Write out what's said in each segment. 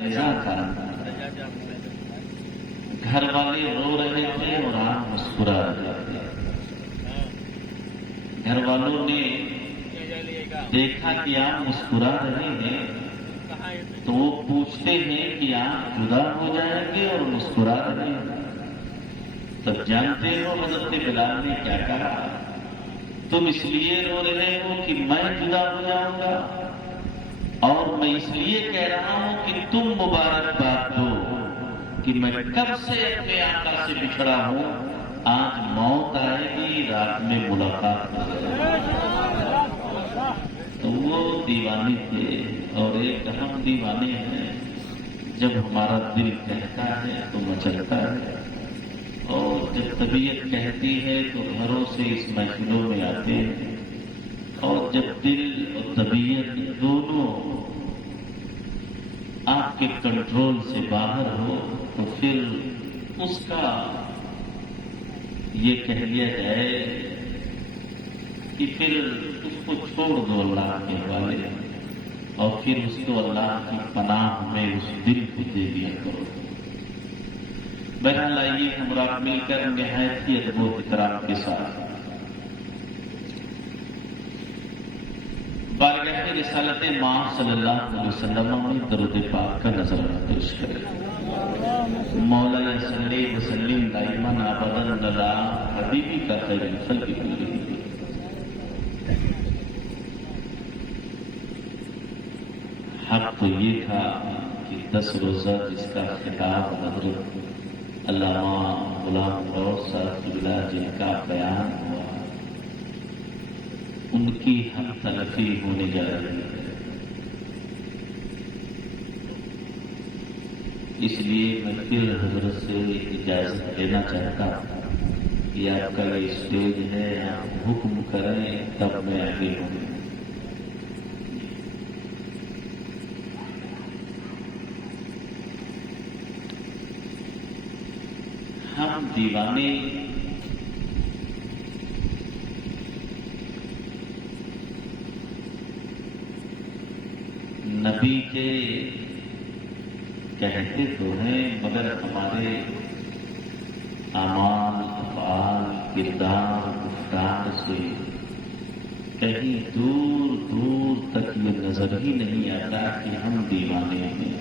تھا، گھر والے رو رہے تھے اور آپ مسکرا رہے تھے۔ گھر والوں نے دیکھا کہ آپ مسکرا رہے ہیں تو وہ پوچھتے ہیں کہ آپ جدا ہو جائیں گے اور مسکرا رہے ہیں؟ تب جانتے ہو حضرت بلال نے کیا کہا؟ تم اس لیے رو رہے ہو کہ میں جدا ہو جاؤں گا، اور میں اس لیے کہہ رہا ہوں کہ تم مبارکباد دو کہ میں کب سے اپنے آقا سے بچھڑا ہوں، آج موت آئے گی، رات میں ملاقات ہو جائے گی۔ تو وہ دیوانے تھے اور ایک ہم دیوانے ہیں، جب ہمارا دل کہتا ہے تو مچلتا ہے، اور جب طبیعت کہتی ہے تو گھروں سے اس محفلوں میں آتے ہیں، اور جب دل اور طبیعت دونوں آپ کے کنٹرول سے باہر ہو تو پھر اس کا یہ کہہ لیا جائے کہ پھر اس کو چھوڑ دو اللہ کے حوالے، اور پھر اس کو اللہ کی پناہ میں اس دل کو دے دیا کرو۔ بہرحال آئیے ہم رات مل کر نہایت ہی ادب و احترام کے ساتھ بارگاہ رسالت ماہ صلی اللہ علیہ وسلم میں درود پاک کا نظرانہ پیش کریں۔ مولا صلی وسلم دائما ابدا علی حبیبی کا خیر الخلق کلہم۔ حق تو یہ تھا کہ 10 روزہ جس کا خطاب حضرت علامہ غلام غوث صاحب قبلہ جن کا بیان ہوا، ان کی حق تلفی ہونے جا رہی ہے، اس لیے میں پھر حضرت سے اجازت لینا چاہتا ہوں کہ آپ کا یہ اسٹیج ہے، آپ حکم کریں تب میں آگے ہوں۔ ہم دیوانے نبی کے کہتے تو ہیں، مگر ہمارے اعمال، افعال، کردار، گفتار سے کہیں دور دور تک یہ نظر ہی نہیں آتا کہ ہم دیوانے ہیں۔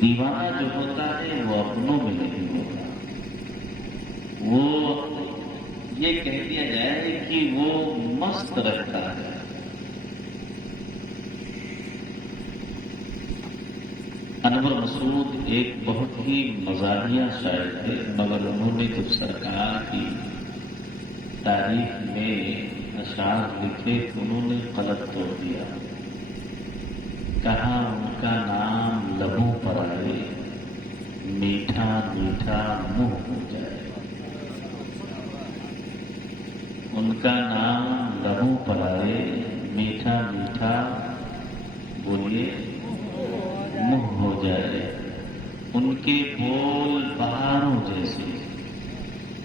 دیوانہ جو ہوتا ہے وہ اپنوں میں نہیں ہوتا، وہ یہ کہہ دیا جائے کہ وہ مست رہتا ہے۔ انور مسعود ایک بہت ہی مزاحیہ شاعر تھے، مگر انہوں نے جب سرکار کی تاریخ میں اشعار لکھے تو انہوں نے قلب توڑ دیا، کہا ان کا نام لبوں پر آئے، میٹھا میٹھا منہ ہو جائے۔ ان کا نام لبوں پر آئے، میٹھا میٹھا بولیے منہ ہو جائے۔ ان کے بول بہاروں جیسے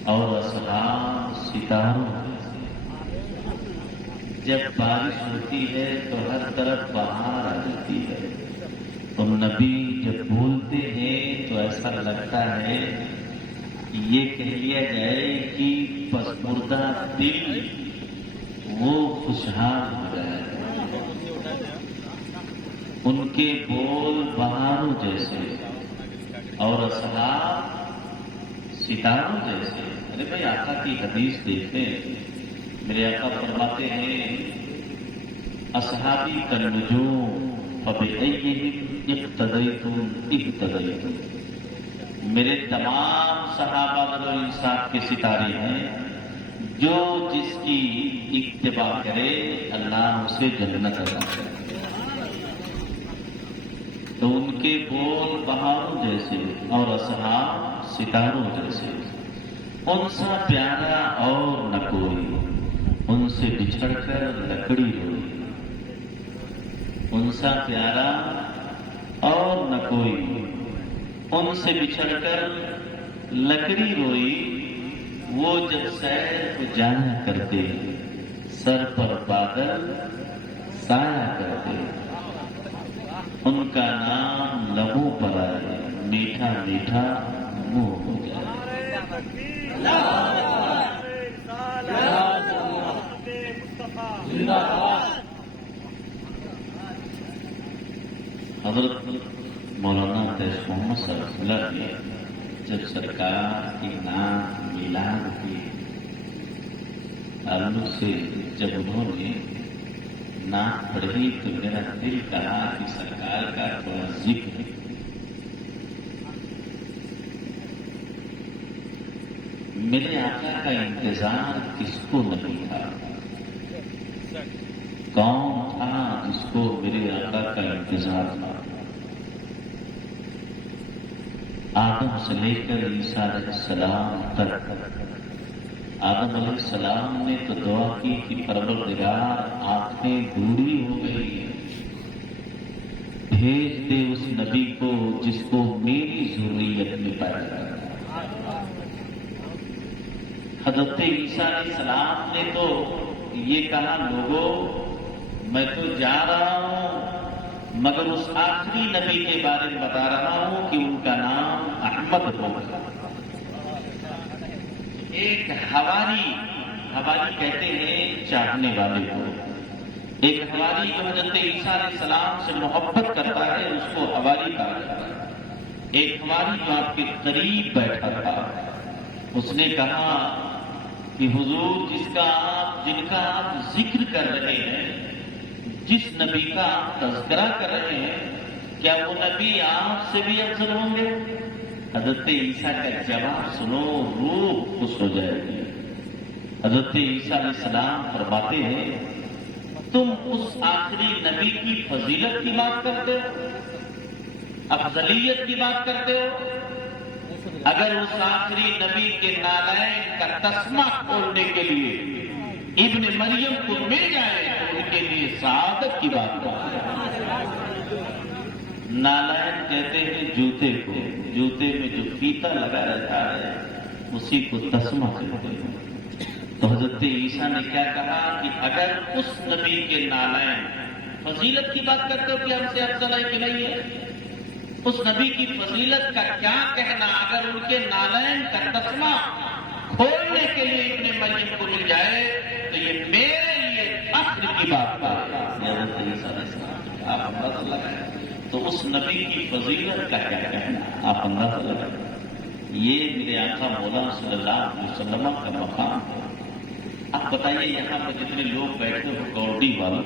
اور اسرار ستاروں جیسے، جب بارش ہوتی ہے تو ہر طرف بہار آ جاتی ہے، تو نبی جب بولتے ہیں تو ایسا لگتا ہے کہ یہ کہہ لیا جائے کہ پسمردہ دل وہ خوشحال ہو جائے۔ ان کے بول بہاروں جیسے اور اسرار ستاروں جیسے۔ ارے بھائی آقا کی حدیث دیکھیں، میرے آقا فرماتے ہیں اصحابی کالنجوم فبأیہم اقتدیتم اہتدیتم۔ میرے تمام صحابہ بدر انصاف کے ستارے ہیں، جو جس کی اتباع کرے اللہ اسے جنت عطا کرے۔ تو ان کے بول بہاروں جیسے اور اصحاب ستاروں جیسے، ان سا پیارا اور نہ کوئی، ان سے بچھڑ کر لکڑی روئی۔ ان سا پیارا اور نہ کوئی، ان سے بچھڑ کر لکڑی روئی۔ وہ جب سیر کو جانا کرتے، سر پر بادل سایہ کرتے، ان کا نام لبوں پر آئے، میٹھا میٹھا منہ ہو جائے۔ حضرت مولانا تیز محمد صلی اللہ علیہ وسلم نے جب سرکار کی نام میلاد کی تعلق سے جب انہوں نے نام پڑھی تو میرا دل کہا کہ سرکار کا تھوڑا ذکر ہے۔ میرے آقا کا انتظار کس کو نہیں تھا؟ کون تھا جس کو میرے آقا کا انتظار تھا؟ آدم سے لے کر عیسیٰ علیہ السلام تک۔ آدم علیہ السلام نے تو دعا کی کہ پروردگار آنکھیں بوڑھی ہو گئی ہیں، بھیج دے اس نبی کو جس کو میری ذریت میں پیدا کرنا۔ حضرت عیسیٰ علیہ السلام نے تو یہ کہا، لوگوں میں تو جا رہا ہوں مگر اس آخری نبی کے بارے میں بتا رہا ہوں کہ ان کا نام احمد ہوگا۔ ایک حواری کہتے ہیں چاہنے والے کو، ایک حواری جو حضرت عیسیٰ علیہ السلام سے محبت کرتا ہے اس کو حواری کہا جاتا ہے۔ ایک حواری جو آپ کے قریب بیٹھا تھا، اس نے کہا کہ حضور جن کا آپ ذکر کر رہے ہیں، جس نبی کا آپ تذکرہ کر رہے ہیں، کیا وہ نبی آپ سے بھی افضل ہوں گے؟ حضرت عیسیٰ کا جواب سنو، روح خوش ہو جائے گی۔ حضرت عیسیٰ علیہ السلام فرماتے ہیں، تم اس آخری نبی کی فضیلت کی بات کرتے ہو، افضلیت کی بات کرتے ہو؟ اگر اس آخری نبی کے نالین کا تسمہ کھولنے کے لیے ابن مریم کو مل جائے تو ان کے لیے سعادت کی بات کرتے ہیں۔ نالین کہتے ہیں جوتے کو، جوتے میں جو فیتا لگا رہتا ہے اسی کو تسمہ کہتے ہیں۔ تو حضرت عیسیٰ نے کیا کہا کہ اگر اس نبی کے نالین فضیلت کی بات کرتے ہو کہ ہم سے افضل ہے کہ نہیں ہے، اس نبی کی فضیلت کا کیا کہنا اگر ان کے نالین کا تسمہ کھولنے کے لیے ابن مریم کو مل جائے تو یہ میرے لیے فخر کی بات ہے۔ آپ اندازہ لگائیں تو اس نبی کی فضیلت کا کیا کہنا، آپ اندازہ لگائیں۔ یہ میرے آقا مولا صلی اللہ علیہ وسلم کا مقام ہے۔ اب بتائیے یہاں پر جتنے لوگ بیٹھے ہو گوڑی والے،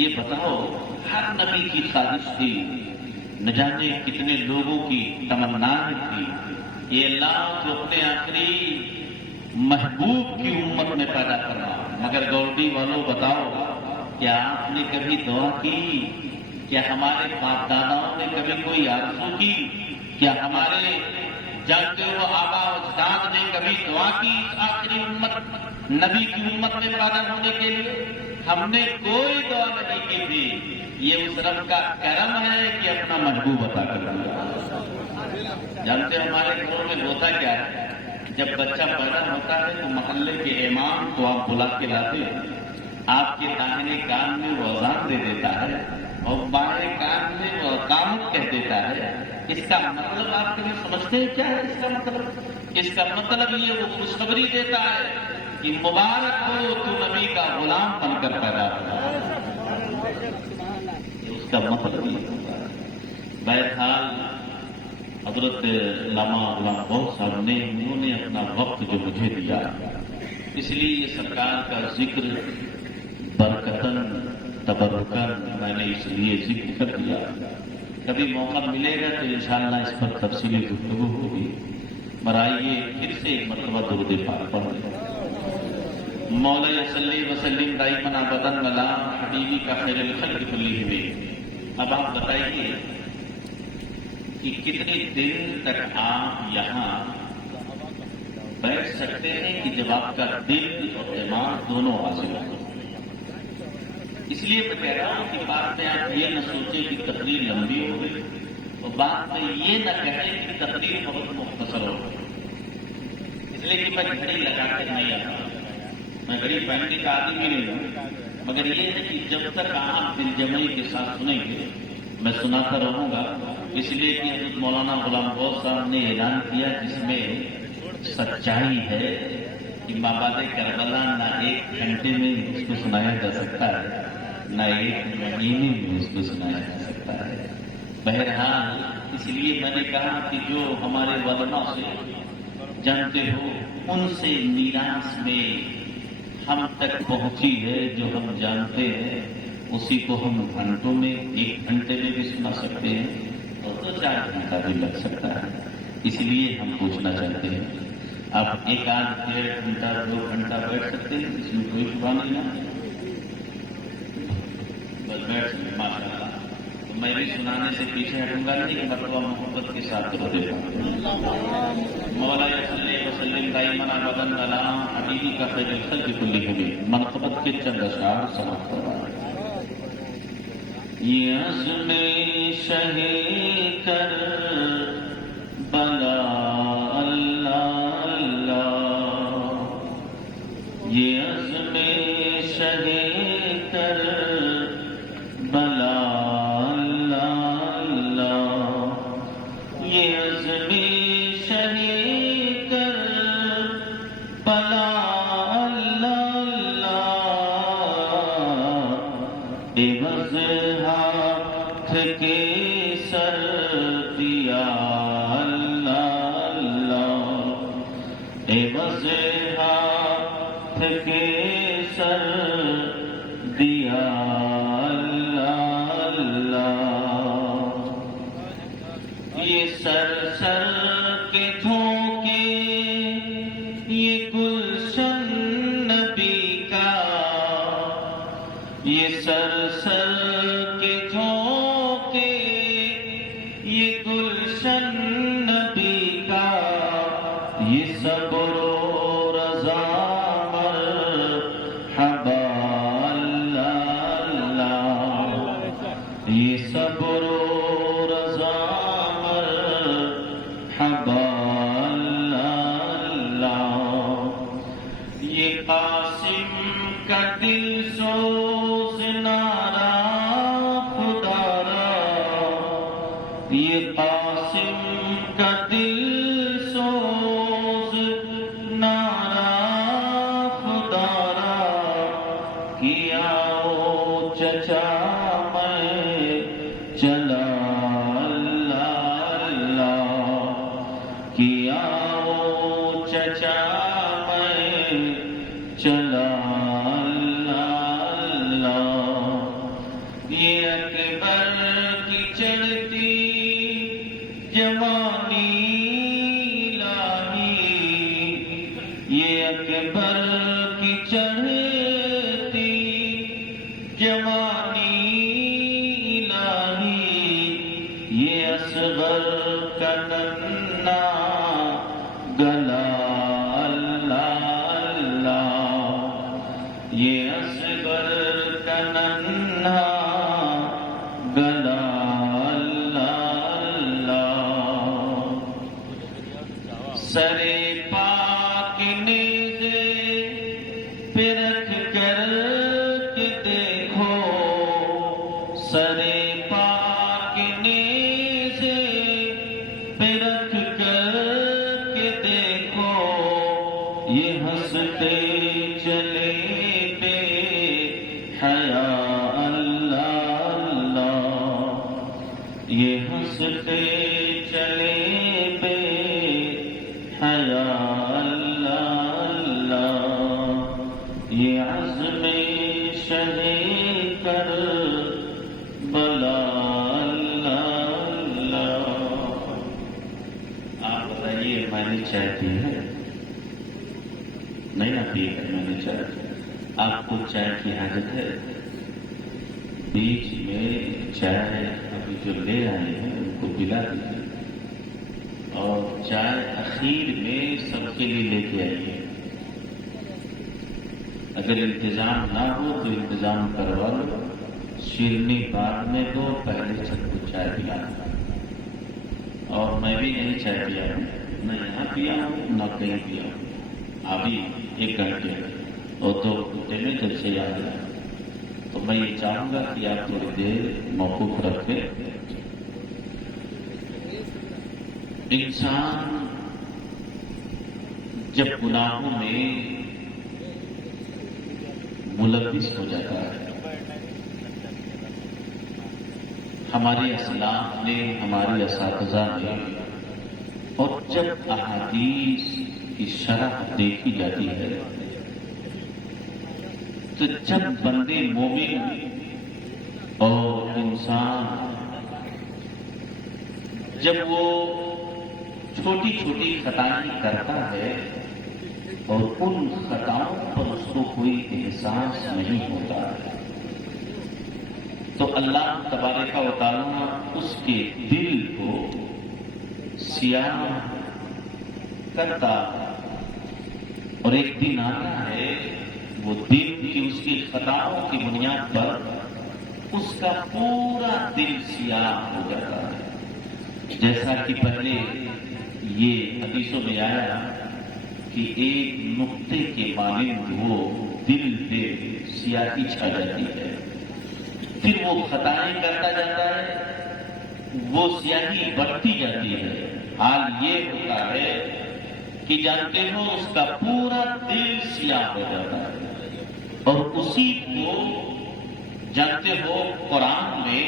یہ بتاؤ ہر نبی کی خواہش تھی، نہ جانے کتنے لوگوں کی تمنا تھی یہ اللہ کو اپنے آخری محبوب کی امت میں پیدا کرنا۔ مگر گوڑی والوں بتاؤ، کیا آپ نے کبھی دعا کی؟ کیا ہمارے باپ داداؤں نے کبھی کوئی آرزو کی؟ کیا ہمارے جانتے ہو آبا اجداد نے کبھی دعا کی اس آخری امت نبی کی امت میں پیدا ہونے کے لیے؟ ہم نے کوئی دعا نہیں کی تھی۔ یہ اس رب کا کرم ہے کہ اپنا محبوب عطا کر دیا۔ جانتے ہو ہمارے گھروں میں ہوتا کیا ہے، جب بچہ پیدا ہوتا ہے تو محلے کے امام کو آپ بلا کے لاتے ہیں، آپ کے داہنے کان میں وہ اذان دے دیتا ہے اور بائیں کان میں وہ اقامت کہہ دیتا ہے۔ اس کا مطلب آپ کبھی سمجھتے ہیں کیا ہے اس کا مطلب؟ اس کا مطلب یہ وہ خوشخبری دیتا ہے کہ مبارک ہو تو نبی کا غلام بن کر پیدا ہوا۔ اس کا مطلب یہ ہوتا ہے۔ بہرحال حضرت علامہ غلام بہت صاحب نے انہوں نے اپنا وقت جو مجھے دیا، اس لیے یہ سرکار کا ذکر برکتن تبرکن میں نے اس لیے ذکر کر دیا۔ کبھی موقع ملے گا تو انشاءاللہ اس پر تفصیلی گفتگو ہوگی۔ برائیے پھر سے ایک مرتبہ درود پاک پڑھیں۔ مولا صلی وسلم دائما ابدا علی حبیبی کا خیر الخلق کلہم۔ اب آپ بتائیے کہ کتنے دن تک آپ یہاں بیٹھ سکتے ہیں کہ جب آپ کا دل اور دماغ دونوں حاصل ہو۔ اس لیے میں کہہ رہا ہوں کہ بعد میں آپ یہ نہ سوچیں کہ تقریر لمبی ہو گئی اور بعد میں یہ نہ کہیں کہ تقریر بہت مختصر ہو گئی، اس لیے کہ میں گھڑی لگا کے نہیں آتا، میں گھڑی پہننے کا آدمی نہیں ہوں، مگر یہ ہے کہ جب تک آپ دل جمعی کے ساتھ سنیں گے میں سناتا رہوں گا، اس لیے کہ حضرت مولانا غلام غوث صاحب نے اعلان کیا جس میں سچائی ہے کہ مابعد کربلا نہ ایک گھنٹے میں اس کو سنایا جا سکتا ہے، نہ ایک مہینے میں اس کو سنایا جا سکتا ہے۔ بہرحال اس لیے میں نے کہا کہ جو ہمارے علماء سے جانتے ہو ان سے میراث میں ہم تک پہنچی ہے، جو ہم جانتے ہیں اسی کو ہم گھنٹوں میں، ایک گھنٹے میں بھی سنا سکتے ہیں اور 2-4 گھنٹہ بھی لگ سکتا ہے۔ اس لیے ہم پوچھنا چاہتے ہیں، آپ 1-1.5 گھنٹہ 2 گھنٹہ بیٹھ سکتے ہیں، اس میں کوئی شبہ نہیں ہے، بس بیٹھ سکتے ماشاء اللہ۔ تو میں بھی سنانے سے پیچھے ہٹوں گا نہیں، مرتبہ محبت کے ساتھ رو دیتا ہوں۔ مولا صلی وسلم دائما ابدا علی حبیبی کا خیر الخلق کلہم، منقبت کے چند اشعار سماعت فرمائیں۔ یہ عزم شہ کر بلا اللہ اللہ، یہ عزم شہ کر بلا اللہ اللہ، یہ عزم شہ کر بلا اللہ اللہ، عوض ہاتھ کے سر دیا اللہ اللہ، عوض ہاتھ کے سر دیا اللہ اللہ، یہ سر سر کے دھوکے یہ گلشن نبی کا، یہ سر سر کے دھوکے یہ گلشن نبی کا، یہ صبر و رضا مرحبا اللہ اللہ، یہ صبر و رضا مرحبا اللہ اللہ، یہ قاسم کا دل سوز نارا خدا را، یہ قاسم کا دل سوز نارا خدا را، کیا او چچا میں چلا اللہ اللہ، کیا او چچا میں چلا اللہ اللہ، یہ اکبر کی چڑھتی جوانی الہی، یہ اکبر کی چڑھتی جوانی الہی، یہ اصغر کا ننھا گلا اللہ اللہ، یہ اصغر کا ننھا گلا اللہ اللہ، سرے پاک نیزے پہ رکھ کر کے دیکھو، سرے پاک نیزے پہ رکھ کر کے دیکھو، یہ ہنستے چلے بے حیا اللہ اللہ، یہ ہنستے چلے بے حیا اللہ اللہ، یہ عزم شہ کر بلا اللہ اللہ۔ آپ بتائیے میں نے چائے پی ہے؟ نہیں نہ پی ہے میں نے چائے، آپ کو چائے کی حاجت ہے؟ بیچ میں چائے ابھی جو لے آئے ہیں ان کو پلا دیجیے، اور چائے اخیر میں سب کے لیے لے کے آئیے، اگر انتظام نہ ہو تو انتظام کروا لو، شیرنی بعد میں دو، پہلے سب کو چائے پلا دو۔ اور میں بھی نہیں چائے پیا ہوں، نہ یہاں پیا ہوں نہ کہیں پیا ہوں، ابھی 1 گھنٹے اور 2 گھنٹے میں جب سے یاد آیا، تو میں یہ چاہوں گا کہ آپ تھوڑی دیر موقوف رکھیں انسان جب گناہوں میں ملوث ہو جاتا ہے، ہمارے اسلاف نے، ہمارے اساتذہ نے، اور جب احادیث کی شرح دیکھی جاتی ہے تو جب بندے مومن اور انسان جب وہ چھوٹی چھوٹی خطائیں کرتا ہے اور ان خطاؤں پر اس کو کوئی احساس نہیں ہوتا تو اللہ تبارک و تعالیٰ اس کے دل کو سیاہ کرتا اور ایک دن آتا ہے وہ دل کی اس کی خطاؤں کی بنیاد پر اس کا پورا دل سیاہ ہو جاتا ہے. جیسا کہ پہلے یہ حدیثوں میں آیا کہ ایک نقطے کے مانند وہ دل پہ سیاہی چھا جاتی ہے، پھر وہ خطائیں کرتا جاتا ہے، وہ سیاہی بڑھتی جاتی ہے. حال یہ ہوتا ہے کہ جانتے ہو اس کا پورا دل سیاہ ہو جاتا ہے. اور اسی کو جانتے ہو قرآن میں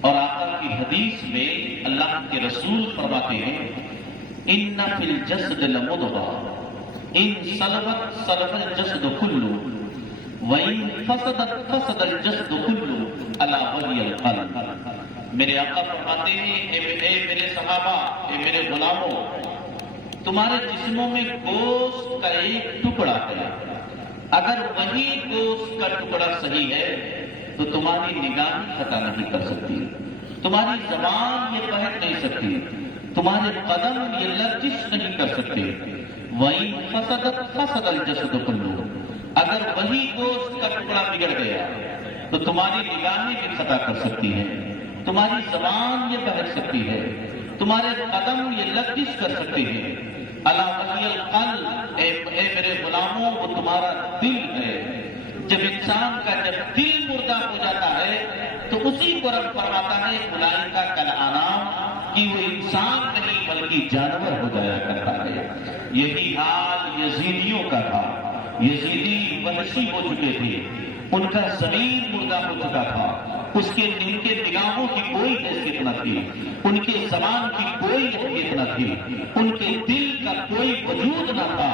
اور آقا کی حدیث میں اللہ کے رسول فرماتے ہیں ان فی الجسد لمضغہ ان صلحت صلح الجسد کلہ وان فسدت فسد الجسد کلہ الا وہی القلب. میرے آقا فرماتے ہیں اے میرے صحابہ، اے میرے غلاموں، تمہارے جسموں میں گوشت کا ایک ٹکڑا ہے، اگر وہی گوشت کا ٹکڑا صحیح ہے تو تمہاری نگاہ خطا نہیں کر سکتی، تمہاری زبان یہ بہک نہیں سکتی، تمہارے قدم یہ لرزش نہیں کر سکتے. وَإِن فَسَدَتْ فَسَدَ الْجَسَدُ كُلُّهُ، اگر وہی گوشت کا ٹکڑا بگڑ گیا تو تمہاری نگاہیں بھی خطا کر سکتی ہیں، تمہاری زبان یہ بہک سکتی ہے، تمہارے قدم یہ لرزش کر سکتے ہیں. الا وہی القلب، اے میرے غلاموں وہ تمہارا دل ہے. جب انسان کا جب دل مردہ ہو جاتا ہے تو اسی کو رب فرماتا ہے اولئک کالانعام کہ وہ انسان نہیں بلکہ جانور ہو جایا کرتا ہے. یہی حال یزیدیوں کا تھا. یزیدی وحشی ہو چکے تھے، ان کا ضمیر مردہ ہو چکا تھا، ان کے نگاہوں کی کوئی حیثیت نہ تھی، ان کے زبان کی کوئی حیثیت نہ تھی، ان کے دل کا کوئی وجود نہ تھا.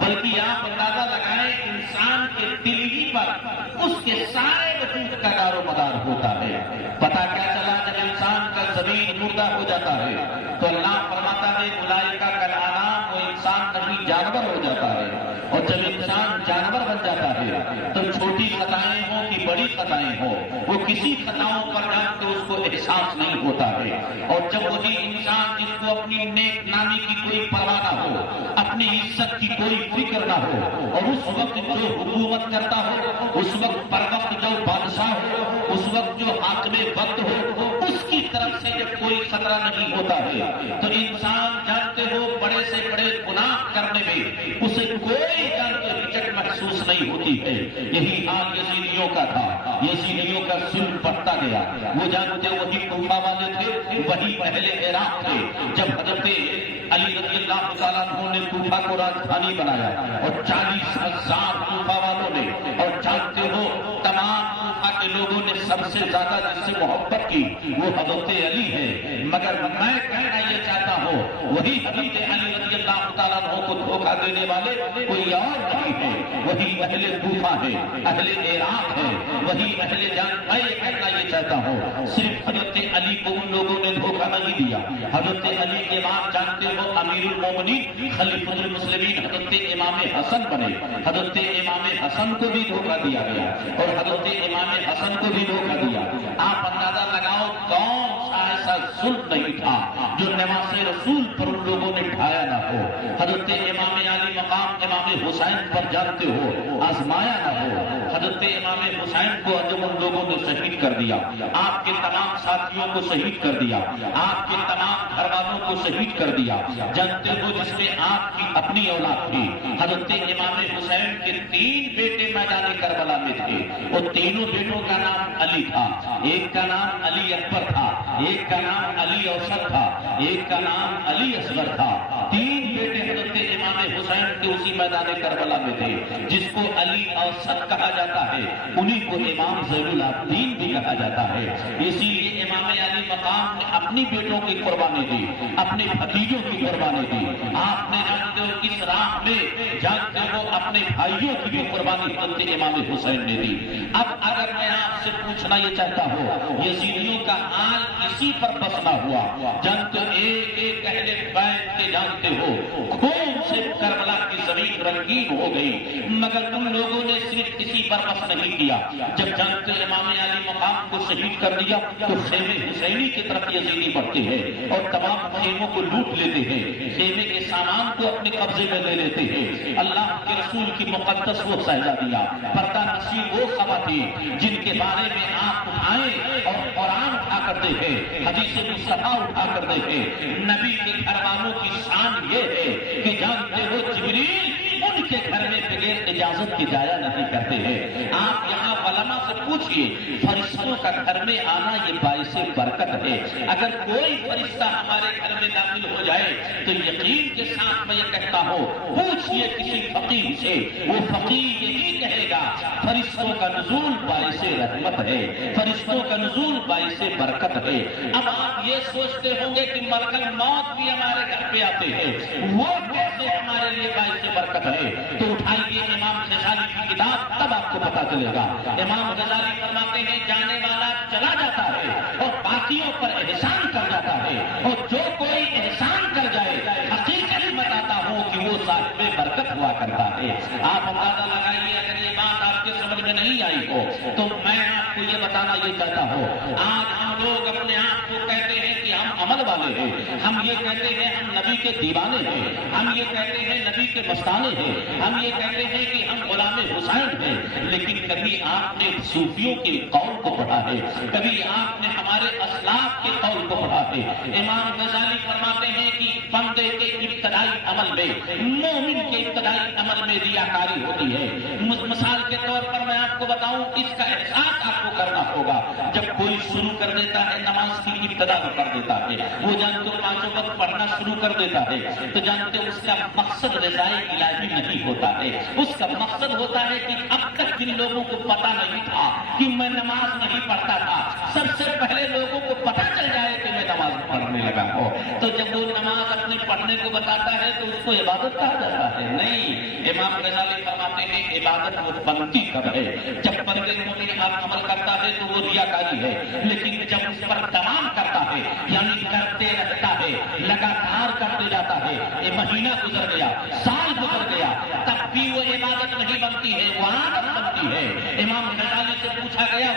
بلکہ آپ اندازہ لگائیں انسان کے دل ہی پر اس کے سارے وجود کا دار و مدار ہوتا ہے. پتہ کیا چلا جب انسان کا ضمیر مردہ ہو جاتا ہے تو اللہ فرماتا ہے اولئک کالانعام، وہ انسان نہیں جانور ہو جاتا ہے. اور جب انسان جانور بن جاتا ہے تو چھوٹی خطائیں ہوں کہ بڑی خطائیں ہوں وہ کسی خطاؤں پر جب تو اس کو احساس نہیں ہوتا ہے. اور جب وہی انسان جس کو اپنی نیک نامی کی کوئی پرواہ نہ ہو، اپنی عزت کی کوئی فکر نہ ہو، اور اس وقت جو حکومت کرتا ہو، اس وقت پر وقت جو بادشاہ ہو، اس وقت جو حاکم وقت ہو، اس کی طرف سے جب کوئی خطرہ نہیں ہوتا ہے تو انسان جانتے ہو بڑے سے بڑے گناہ کرنے میں اسے کوئی جانتے ہچک محسوس نہیں ہوتی ہے. یہی حال یزیدیوں کا تھا. یزیدیوں کا ظلم بڑھتا گیا. وہ جانتے وہی کوفہ والے تھے، وہی پہلے عراق تھے. جب حضرت علی رضی اللہ تعالیٰ عنہ نے کوفہ کو راجدھانی بنایا اور 40,000 کوفہ والوں نے، اور جانتے ہو تمام کوفہ کے لوگوں نے سب سے زیادہ جس سے محبت کی وہ حضرت علی ہے. مگر میں کہنا یہ چاہتا ہوں وہی حضرت علی رضی اللہ تعالیٰ عنہ کو دھوکہ دینے والے کوئی اور نہیں ہے، وہی اہل کوفہ ہے، اہل عراق ہے، وہی اہل جان. میں یہ کہنا یہ چاہتا ہوں صرف حضرت علی کو ان لوگوں نے دھوکہ نہیں دیا. حضرت علی کے بعد جانتے ہو امیر المومنین خلیفۃ المسلمین حضرت امام حسن بنے. حضرت امام حسن کو بھی دھوکہ دیا گیا اور حضرت امام حسن کو بھی دھوکہ دیا. آپ اندازہ لگاؤ کون سا ایسا ظلم نہیں تھا جو نماز رسول پر ان لوگوں نے ڈھایا نہ ہو. حضرت امام علی مقام امام حسین پر جانتے ہو آزمایا نہ ہو۔ حضرت امام حسین کو جب ان لوگوں نے شہید کر دیا، آپ کے تمام ساتھیوں کو شہید کر دیا، آپ کے تمام گھر والوں کو شہید کر دیا، جانتے ہو جس میں آپ کی اپنی اولاد تھی۔ حضرت امام حسین کے 3 بیٹے میدان کربلا میں تھے، وہ تینوں بیٹوں کا نام علی تھا، ایک کا نام علی اکبر تھا، ایک کا نام علی اوسط تھا، ایک کا نام علی اصغر تھا۔ 3 بیٹے حضرت امام حسین کے اسی میدان کربلا میں تھے، جس کو علی اوسط کہا جاتا ہے، انہی کو امام زین العابدین بھی کہا جاتا ہے۔ اسی لیے امام علی مقام نے اپنی بیٹوں کی قربانی دی، اپنے بھتیجوں کی قربانی دی۔ آپ نے جانتے ہو کس راہ میں جانتے ہو اپنے بھائیوں کی بھی قربانی حضرت امام حسین نے دی۔ اب اگر میں آپ سے پوچھنا یہ چاہتا ہوں، یزیدیوں کا حال اسی پر بس نہ ہوا، جانتے ایک ایک اہل بیت کے جانتے ہو خون سے کربلا کی زمین رنگین ہو گئی، مگر ان لوگوں نے صرف اسی پر بس نہیں کیا۔ جب جانتے امام علی مقام کو شہید کر دیا تو خیمے حسینی کی طرف یزیدی بڑھتے ہیں اور تمام خیموں کو لوٹ لیتے ہیں، خیمے کے سامان کو اپنے قبضے میں لے لیتے ہیں۔ اللہ کے رسول کی مقدس وہ شہزادیاں، پردہ نشین وہ خواتین جن کے بارے میں آپ اٹھائیں اور قرآن اٹھا کرتے ہیں، حدیث مصطفیٰ اٹھا کرتے ہیں، نبی کے گھر والوں کی شان یہ ہے کہ جانتے ہو جبریل ان کے گھر میں بغیر اجازت کے جایا نہیں کرتے ہیں۔ آپ یہاں علماء سے پوچھئے، فرشتوں کا گھر میں آنا یہ باعث برکت ہے۔ اگر کوئی فرشتہ ہمارے گھر میں داخل ہو جائے تو یقین کے ساتھ میں یہ کہتا ہوں، پوچھئے کسی فقیہ سے، وہ فقیہ یہی کہے گا فرشتوں کا نزول باعث رحمت ہے، فرشتوں کا نزول باعث برکت ہے۔ اب آپ یہ سوچتے ہوں گے کہ ملک الموت بھی ہمارے گھر پہ آتے ہیں، وہ کیسے ہمارے لیے باعث برکت ہے؟ تو اٹھائیے امام غزالی کی کتاب، تب آپ کو پتا چلے گا۔ امام غزالی فرماتے ہیں جانے والا چلا جاتا ہے اور باقیوں پر احسان کر جاتا ہے، اور جو کوئی احسان کر جائے حقیقت بتاتا ہوں کہ وہ صاحب برکت ہوا کرتا ہے۔ آپ اندازہ لگائیے، اگر یہ بات آپ کے سمجھ میں نہیں آئی ہو تو میں آپ کو یہ بتانا یہ چاہتا ہوں، آج ہم لوگ اپنے آپ کو کہتے ہیں کہ ہم عمل والے ہیں، ہم یہ کہتے ہیں ہم نبی کے دیوانے ہیں، ہم یہ کہتے ہیں نبی کے مستانے ہیں، ہم یہ کہتے ہیں کہ ہم غلام حسین ہیں، لیکن کبھی آپ نے صوفیوں کے قول کو پڑھا ہے، کبھی آپ نے ہمارے اسلاف کے قول کو پڑھا ہے؟ امام غزالی فرماتے ہیں کہ بندے کے ابتدائی عمل میں، مومن کے ابتدائی عمل میں ریاکاری ہوتی ہے۔ مثال کے طور پر میں آپ کو بتاؤں، اس کا احساس آپ کو کرنا ہوگا، جب کوئی شروع کر دیتا ہے نماز کی ابتدا کر دیتا ہے، وہ جانتے 5 وقت پڑھنا شروع کر دیتا ہے، تو جانتے اس کا مقصد رضائے الہی نہیں ہوتا ہے، اس کا مقصد ہوتا ہے کہ اب تک جن لوگوں کو پتا نہیں تھا کہ میں نماز نہیں پڑھتا تھا، سب سے پہلے لوگوں کو پتا چل جائے کہ میں نماز پڑھنے لگا ہوں، تو جب وہ نماز اپنے پڑھنے کو بتاتا ہے تو اس کو عبادت کہا جاتا ہے؟ نہیں، امام غزالی فرماتے ہیں عبادت وہ بنتی کب ہے؟ جب بندے مومن آپ عمل کرتا ہے تو وہ ریاکاری ہے، لیکن جب اس پر دوام کرتا ہے، یعنی کرتے رہتا ہے، لگاتار کرتے جاتا ہے، یہ مہینہ گزر گیا، سال گزر گیا، تب بھی وہ عبادت نہیں بنتی ہے، وہ عادت بنتی ہے۔ امام غزالی سے پوچھا گیا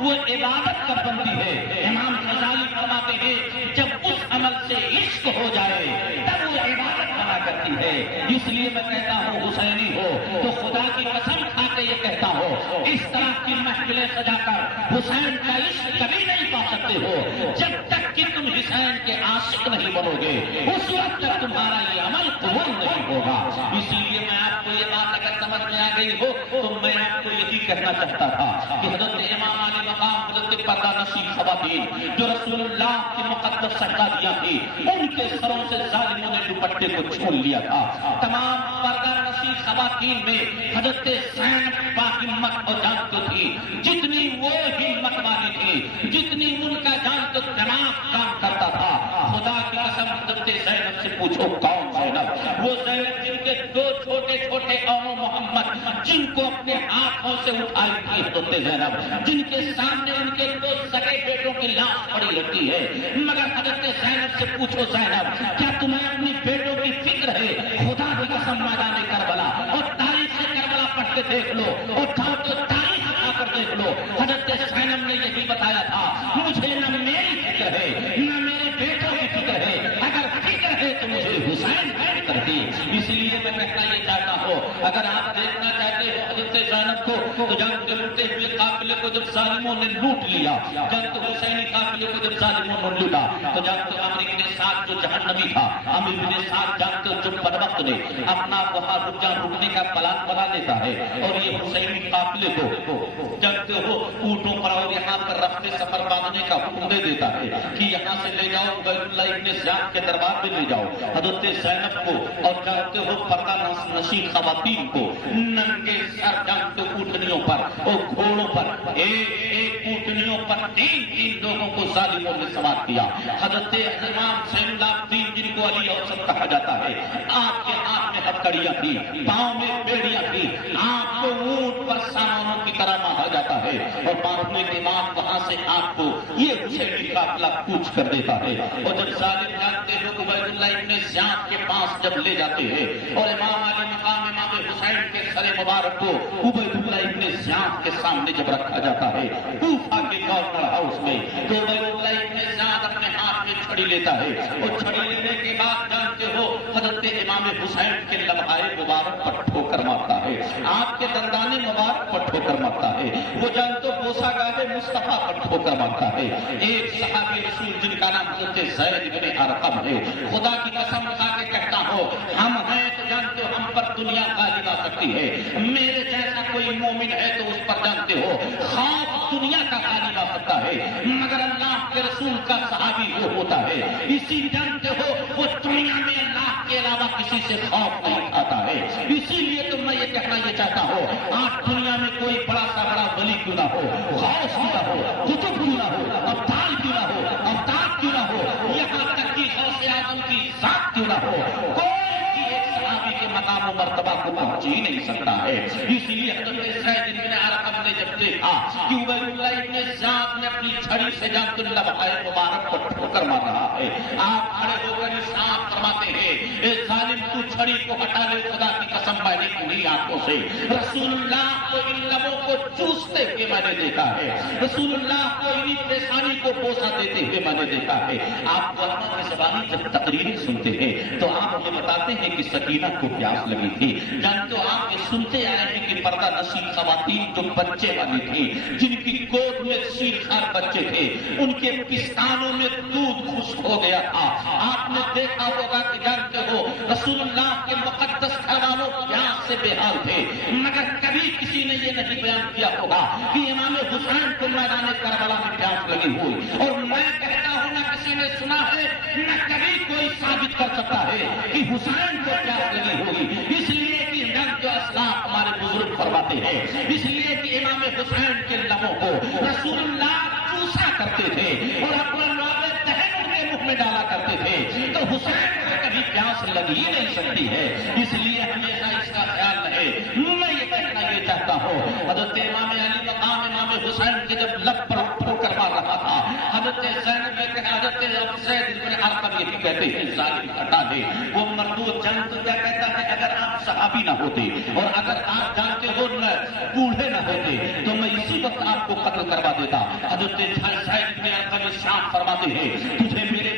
وہ عبادت کب بنتی ہے؟ امام غزالی فرماتے ہیں جب اس عمل سے عشق ہو جائے تب وہ عبادت بنا کرتی ہے۔ اس لیے میں کہتا ہوں حسینی ہو تو خدا کی قسم کھا کے یہ کہتا ہوں، اس طرح کی محفلیں سجا کر حسین کا عشق کبھی نہیں پا سکتے ہو جب تک کہ تم حسین کے عاشق نہیں بنو گے، اس وقت تک تمہارا یہ عمل قبول نہیں ہوگا۔ اس لیے میں آپ کو یہ بات اگر سمجھ میں آ گئی ہو تو میں آپ کو یہی کہنا چاہتا تھا کہ حضرت امام علی مقام، حضرت پردہ نشین خواتین جو رسول اللہ کی مقدس شہزادیاں تھیں، ان کے سروں سے ظالموں نے دوپٹے کو چھین لیا تھا۔ تمام پردہ نشین خواتین میں حضرت زینب باہمت اور جانتے تھی، جتنی وہ ہمت والی تھی، جتنی ان کا جانتے دماغ کام کرتا تھا۔ خدا کی قسم حضرت زینب سے پوچھو کون زینب؟ وہ زینب جن کے 2 چھوٹے چھوٹے اونو محمد جن کو اپنے ہاتھوں سے اٹھائی تھی حضرت زینب، جن کے سامنے ان کے 2 سگے بیٹوں کی لاش پڑی رہتی ہے، مگر حضرت زینب سے پوچھو زینب کیا تمہیں اپنی بیٹوں کی فکر ہے؟ خدا کی قسم میدان کربلا اور تاریخ کربلا پڑھ کے دیکھ لو، اٹھاؤ تو تاریخ اٹھا کر دیکھ لو، حضرت زینب نے یہی بتایا تھا مجھے نہ میری فکر ہے نہ میرے بیٹوں کی فکر ہے، اگر فکر ہے تو مجھے حسین کی فکر تھی۔ اس لیے میں کہنا یہ چاہتا ہوں اگر آپ دیکھنا چاہتے ہو حضرت زینب کو تو جنگ کے لٹے ہوئے قافلے کو جب ظالموں نے لوٹ لیا، جنگ حسینی قافلے کو جب ظالموں نے لوٹا تو جنگ عمرو بن سعد جو جہنمی تھا، عمرو بن سعد جنگ جو بدبخت نے اپنا وہاں رکنے کا پلان بنا لیتا ہے اور یہ حسینی قافلے کو جنگ ہو اونٹوں پر اور یہاں پر رفتے سفر باندھنے کا حکم دے دیتا ہے کہ یہاں سے لے جاؤ عبید اللہ ابن زیاد کے دربار میں لے جاؤ حضرت زینب کو اور جانتے ہو پردہ نشین خواتین کو ننگے سر جانتے اونٹنیوں پر اور گھوڑوں پر ایک اونٹنیوں پر تین لوگوں کو ظالموں نے سوار کیا۔ حضرت امام زین العابدین جن کو علی اوسط کہا جاتا ہے، آپ کے ہاتھ میں ہتھکڑیاں تھی، پاؤں میں بیڑیاں تھی، آپ کو اونٹ پر سامانوں کی طرح باندھا جاتا ہے اور باندھنے کے بعد وہاں سے آپ کو یہ حسینی قافلہ کوچ کر دیتا ہے اور جب ظالم جانتے لوگ عبید اللہ ابن زیاد کے پاس جب لے جاتے ہیں اور امام علی مقام امام حسین کے سر مبارک کو عبید اللہ ابن زیاد کے سامنے جب رکھا جاتا ہے کوفہ کے گورنر ہاؤس میں تو عبید اللہ ابن زیاد اپنے ہاتھ میں چھڑی لیتا ہے اور چھڑی لینے کے بعد جانتے ہو حضرت امام حسین کے لمحائے مبارک پر ٹھوکر مارتا ہے، آپ کے دندان مبارک پر ٹھوکر مارتا ہے، وہ جانتے بوسا گاہ مصطفیٰ پر ٹھوکر مارتا ہے۔ ایک صحابی رسول جن کا نام حضرت زید بن ارقم ہے، خدا کی قسم کھا کے کہتا ہو ہم ہیں تو جانتے ہو ہم پر دنیا غالب آ سکتی ہے، میرے جیسا کوئی مومن ہے تو اس پر جانتے ہو خوف دنیا کا غالب آ سکتا ہے، مگر اللہ کے رسول کا صحابی وہ ہوتا ہے اسی جانتے ہو وہ دنیا میں اللہ کے علاوہ کسی سے خوف نہیں کھاتا ہے۔ اسی لیے تو میں یہ کہنا یہ چاہتا ہوں آج دنیا میں کوئی بڑا سا بڑا ولی کیوں نہ ہو، غوث کیوں نہ ہو، قطب کیوں نہ ہو، ابدال کیوں نہ ہو، افطار کیوں نہ ہو، یہاں تک کہ غوث اعظم کی ذات کیوں نہ ہو، کوئی بھی ایک صحابی کے مقام و مرتبہ کو پہنچ ہی نہیں سکتا ہے۔ اسی لیے حضرت زید بن ارقم نے جب دیکھا کہ عبید اللہ ابن زیاد نے اپنی چھڑی سے جانتے لمحائے مبارک پر ٹھوکر مار رہا ہے، آپ کھڑے ہو کر ارشاد فرماتے ہیں اے ظالم تو چھڑی کو ہٹا لے، خدا کی قسم میں نے پوری آنکھوں سے رسول اللہ کو ان لبوں کو چوستے ہوئے میں نے دیکھا ہے، رسول اللہ کو انہی پیشانی کو بوسا دیتے ہوئے میں نے دیکھا ہے۔ آپ کو علماء کی زبانی جب تقریریں سنتے ہیں تو آپ یہ بتاتے ہیں کہ سکینہ کو پیاس لگی تھی، جانتے ہو آپ یہ سنتے آئے ہیں کہ پردہ نشین خواتین جو بچے والی تھی جن کی گود میں شیرخوار بچے تھے ان کے پستانوں میں دودھ خشک ہو گیا تھا، آپ نے دیکھا ہوگا کہ جانتے ہو رسول اللہ کے مقدس گھر والوں پیاس سے بے حال تھے، مگر کبھی کسی نے یہ نہیں بیان کیا ہوگا کہ امام حسین کو میدان کربلا میں پیاس لگی ہوئی، اور میں کہتا ہوں نہ کسی نے سنا ہے نہ کبھی کوئی ثابت کر سکتا ہے کہ حسین کو پیاس لگی ہوگی، اس لیے کہ جنگ جو اسلاف ہمارے بزرگ فرماتے ہیں، اس لیے کہ امام حسین کے لبوں کو رسول اللہ چوسا کرتے تھے اور اپنا نواب دہن کے منہ میں ڈالا کرتے تھے، تو حسین کو کبھی پیاس لگ ہی نہیں سکتی ہے، اس لیے ہمیشہ اس کا خیال رہے۔ میں یہ کہنا یہ چاہتا ہوں حضرت امام علی مقام امام حسین کے جب لب پر ٹھوکر مار رہا تھا حضرت زینب نے کہا حضرت زید بن ارقم یہ کہتے ہیں ظالم ہٹا دے، وہ مردود جنگ تو کیا کہتا ہے اگر آپ صحابی نہ ہوتے اور اگر آپ جانتے ہو نہ بوڑھے نہ ہوتے تو میں اسی وقت آپ کو قتل کروا دیتا۔ حضرت زید بن ارقم ارشاد فرماتے ہیں تجھے میرے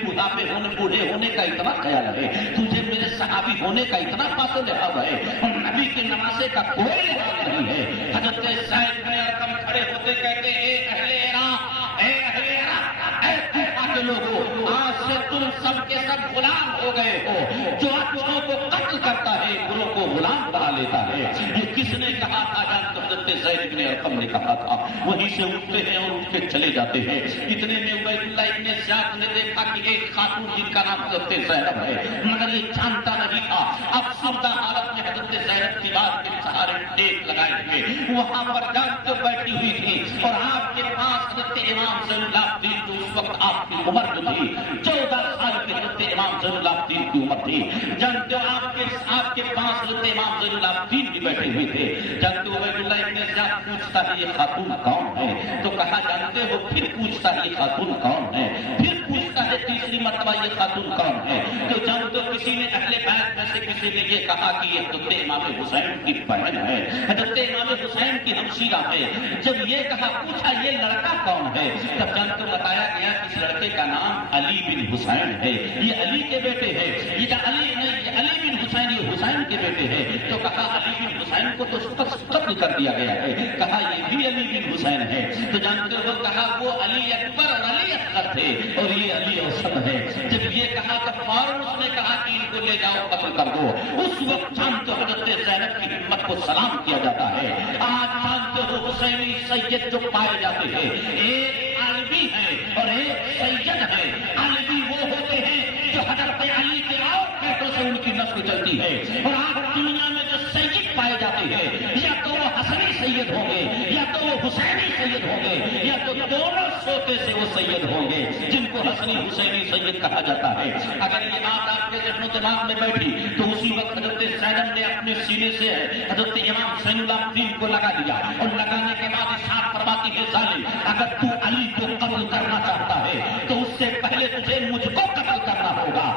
بوڑھے ہونے کا اتنا خیال ہے، تجھے میرے صحابی ہونے کا اتنا پاس و لحاظ ہے، اور نبی کے نمازے کا کوئی لحاظ نہیں ہے۔ حضرت زید بن ارقم کھڑے ہوتے کہتے اے اہل عراق، اے اہل عراق، اے کوفہ کے لوگوں، آج سے تم سب کے سب غلام ہو گئے ہو، جو اچھوں کو قتل کرتا ہے بروں کو غلام بنا لیتا ہے۔ یہ کس نے کہا تھا؟ جانتے حضرت زید بن ارقم نے کہا تھا، وہیں سے اٹھتے ہیں اور اٹھ کے چلے جاتے ہیں۔ اتنے میں عبید اللہ ابن زیاد نے دیکھا کہ ایک خاتون جن کا نام حضرت زینب ہے، مگر یہ جانتا نہیں تھا اب سردہ حالت میں حضرت زینب کی بات کے سہارے ٹیک لگائے ہوئے وہاں پر جانتے بیٹھی ہوئی تھی، اور آپ کے پاس حضرت امام زین العابدین جو اس وقت آپ کی عمر جو تھی 14 سال کی حضرت امام زین العابدین کی عمر تھی، جانتے ہو آپ کے پاس حضرت امام زین العابدین بھی بیٹھے ہوئے تھے۔ جانتے ہو عبید اللہ ابن زیاد پوچھتا ہے یہ خاتون کون ہے؟ تو کہا جانتے ہو پھر پوچھتا ہے یہ خاتون کون ہے؟ پھر پوچھتا ہے تیسری مرتبہ یہ خاتون کون ہے؟ تو جب تو کسی نے اہل بیت میں سے کسی نے یہ کہا کہ یہ حضرت امام حسین کی بہن ہے، حضرت امام حسین کی ہمشیرہ ہے۔ جب یہ کہا پوچھا یہ لڑکا کون ہے؟ تب جب تو بتایا گیا کہ اس لڑکے کا نام علی بن حسین ہے، یہ علی کے بیٹے ہیں، یہ علی بن حسین یہ حسین کے بیٹے ہیں۔ تو کہا علی بن حسین کو تو قتل کر دیا گیا ہے، کہا یہ بھی علی بن حسین ہے۔ تو جانتے ہو کہا وہ علی اکبر اور علی اصغر تھے اور یہ علی اوسط ہے۔ جب یہ کہا تو فوراً اس نے کہا کہ ان کو لے جاؤ قتل کر دو۔ اس وقت جانتے ہو حضرت زینب کی ہمت کو سلام کیا جاتا ہے۔ آج جانتے ہو حسینی سید جو پائے جاتے ہیں، ایک علوی ہے اور ایک سید ہے۔ علوی وہ ہوتے ہیں جو حضرت علی کے اور بیٹوں سے ان کی نسل چلتی ہے، اور آج دنیا میں جو سید پائے جاتے ہیں یا تو وہ حسنی سید ہوں گے یا تو وہ حسینی سید ہوں گے یا تو دونوں سوتے سے وہ سید ہوں گے جن کو حسنی حسینی سید کہا جاتا ہے۔ اگر یہ بات آپ کے ذہن و دماغ میں بیٹھی تو اسی وقت حضرت زینب نے اپنے سینے سے حضرت امام حسین اللہ الدین کو لگا دیا، اور لگانے کے بعد ارشاد فرماتی ہے ظالم اگر تو علی کو قتل کرنا چاہتا ہے تو اس سے پہلے تجھے مجھ کو قتل کرنا ہوگا۔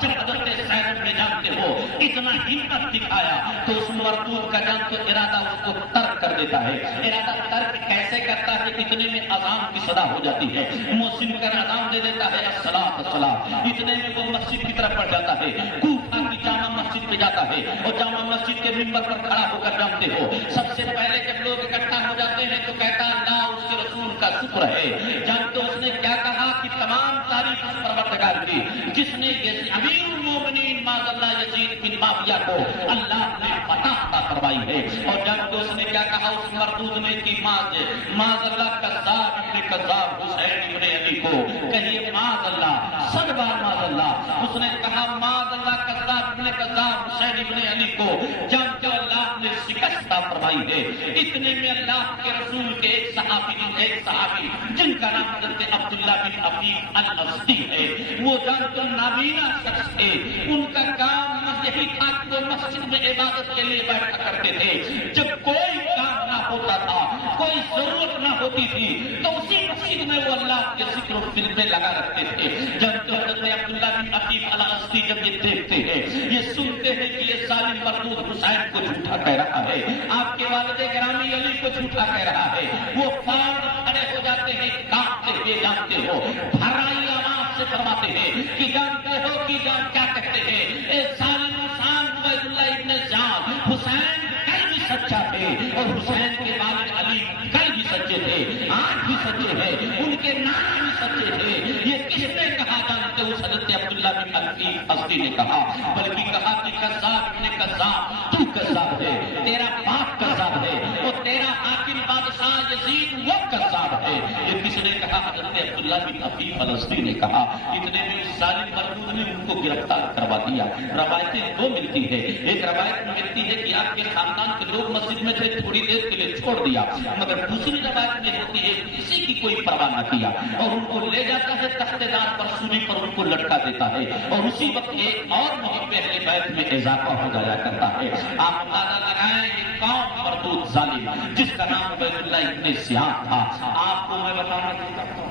جب حضرت زینب نے جانتے ہو اتنا ہمت دکھایا تو اس مردود کا جانتے ارادہ اس کو ترک کر دیتا ہے۔ ارادہ ترک کیسے کرتا ہے؟ اتنے میں اذان کی صدا ہو جاتی ہے، مؤذن کا اذان دے دیتا ہے الصلاۃ الصلاۃ، اتنے میں وہ مسجد کی طرف بڑھ جاتا ہے، کوفہ کی جامع مسجد پہ جاتا ہے اور جامع مسجد کے منبر پر کھڑا ہو کر جانتے ہو سب سے پہلے جب لوگ اکٹھا ہو جاتے ہیں تو کہتا اللہ اس کے رسول کا شکر ہے۔ جانتے اس نے کیا کہا کہ تمام تعریف اس پروردگار کی جس نے امیر المومنین معاذ اللہ یزید بن معاویہ کو اللہ نے فتح عطا فرمائی ہے۔ اور جب اس نے کیا کہا اس مردود نے کہ معاذ اللہ کذاب ابن کذاب حسین ابن علی کو کہیے معاذ اللہ، 100 بار معاذ اللہ۔ اس نے کہا معاذ اللہ کذاب ابن کذاب حسین ابن علی کو جب جو اللہ نے شکست فرمائی ہے۔ اتنے میں اللہ کے رسول کے ایک صحابی جن کا نام حضرت عبداللہ بن عفیف الازدی ہے، وہ جانتے نابینا شخص تھے، ان کا کام یہی تھا کہ وہ مسجد میں عبادت کے لیے بیٹھا کرتے تھے۔ جب کوئی کام نہ ہوتا تھا، کوئی ضرورت نہ ہوتی تھی تو اسی مسجد میں وہ اللہ کے ذکر و فکر میں لگا رکھتے تھے۔ جب تو حضرت عبداللہ بن عفیف الازدی جب یہ دیکھتے ہیں، یہ سنتے ہیں کہ یہ ظالم مردود حسین کو جھوٹا کہہ رہا ہے، آپ کے والد گرامی علی کو جھوٹا کہہ رہا ہے، وہ فوراً کھڑے ہو جاتے ہیں کانپتے ہوئے، جانتے ہو بھرائی آواز سے فرماتے ہیں کہ جانتے ہو کہ جان کیا کہتے ہیں، اے ظالم انسان عبید اللہ ابن زیاد، حسین کل بھی سچا تھے اور حسین کے والد علی کل بھی سچے تھے، آج بھی سچے ہیں، ان کے نام بھی سچے تھے۔ یہ کس نے کہا؟ جانتے اس حضرت عبداللہ بن عفیف الازدی نے کہا، بلکہ کہا کہ کذاب ابن کذاب، تو کذاب ہے، تیرا باپ کذاب ہے اور تیرا حاکم بادشاہ یزید وہ کذاب ہے۔ یہ کس نے کہا؟ حضرت عبداللہ بن عفیف الازدی نے کہا۔ اتنے میں اس ظالم مردود نے ان کو گرفتار کروا دیا۔ روایتیں دو ملتی ہے، ایک روایت میں ملتی ہے کہ آپ کے خاندان کے لوگ مسجد میں تھے، تھوڑی دیر کے لیے چھوڑ دیا، مگر دوسری روایت میں ہوتی ہے کسی کی کوئی پرواہ نہ کیا اور ان کو لے جاتا ہے تختے دار پر، سولی پر ان کو لٹکا دیتا ہے، اور اسی وقت ایک اور محب اہل بیت میں اضافہ ہو جایا کرتا ہے۔ آپ اندازہ لگائیں یہ کون مردود ظالم جس کا نام عبید اللہ ابن زیاد تھا۔ آپ کو میں بتانا چاہتا ہوں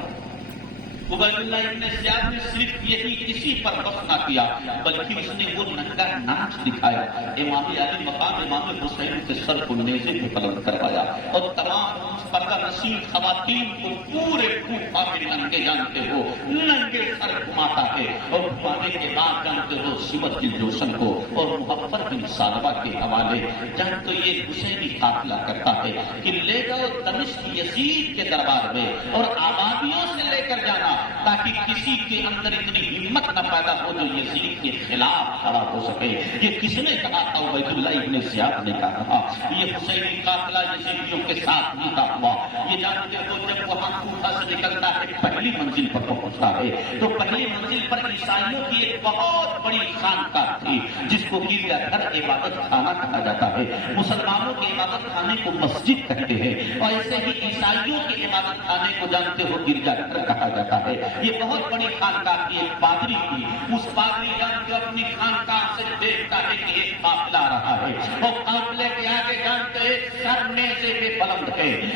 عبید اللہ ابن زیاد نے صرف یہی کسی پر بس نہ کیا بلکہ اس نے وہ ننگا ناچ دکھایا، امام علی مقام امام حسین کے سر کو نیزے پہ بلند کروایا اور تمام پردہ نشین خواتین کو پورے کوفہ میں ننگے جانتے ہو ننگے سر گھماتا ہے، اور گھمانے کے بعد جانتے ہو سمت بن جوشن کو اور محبت بن سالبہ کے حوالے جانتے یہ حسینی قافلہ کرتا ہے کہ لے جاؤ دمشق یزید کے دربار میں اور آبادیوں سے لے کر جانا تاکہ کسی کے اندر اتنی ہمت نہ پیدا ہو جو یزید کے خلاف کھڑا ہو سکے۔ یہ کس نے کہا تھا؟ عبید اللہ ابن زیاد نے کہا۔ یہ حسینی قافلہ یزیدیوں کے ساتھ ملتا ہوا، یہ جانتے ہو جب وہاں کوفہ سے نکلتا ہے پہلی منزل پر پہنچتا ہے تو پہلی منزل پر عیسائیوں کی ایک بہت بڑی خانقاہ تھی جس کو گرجا گھر عبادت خانہ کہا جاتا ہے۔ مسلمانوں کے عبادت خانے کو مسجد کہتے ہیں اور ایسے ہی عیسائیوں کے عبادت خانے کو جانتے ہو گرجا گھر کہا جاتا ہے۔ یہ بہت بڑی خانقاہ کی ایک پادری تھی، اس پادری جانتے اپنی خانقاہ سے دیکھتا ہے کہ ایک قافلہ آ رہا ہے اور قافلے کے آگے جانتے سر نیزے پہ بلند ہے،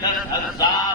10,000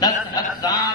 10,000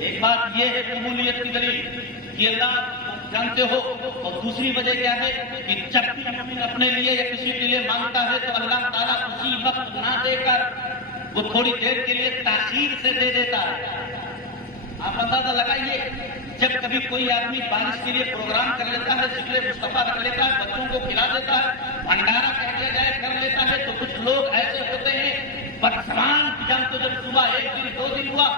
ایک بات یہ ہے قبولیت کی دلیل کہ اللہ جانتے ہو، اور دوسری وجہ کیا ہے کہ جب بھی مومن اپنے لیے یا کسی کے لیے مانگتا ہے تو اللہ تعالیٰ اسی وقت نہ دے کر وہ تھوڑی دیر کے لیے تاخیر سے دے دیتا ہے۔ آپ اندازہ لگائیے، جب کبھی کوئی آدمی بارش کے لیے پروگرام کر لیتا ہے، ذکر مصطفیٰ رکھ لیتا ہے، بچوں کو کھلا دیتا ہے، بھنڈارا کہہ دیا جائے کر لیتا ہے، تو کچھ لوگ ایسے ہوتے ہیں برسمان جب صبح 1 دن 2 دن ہوا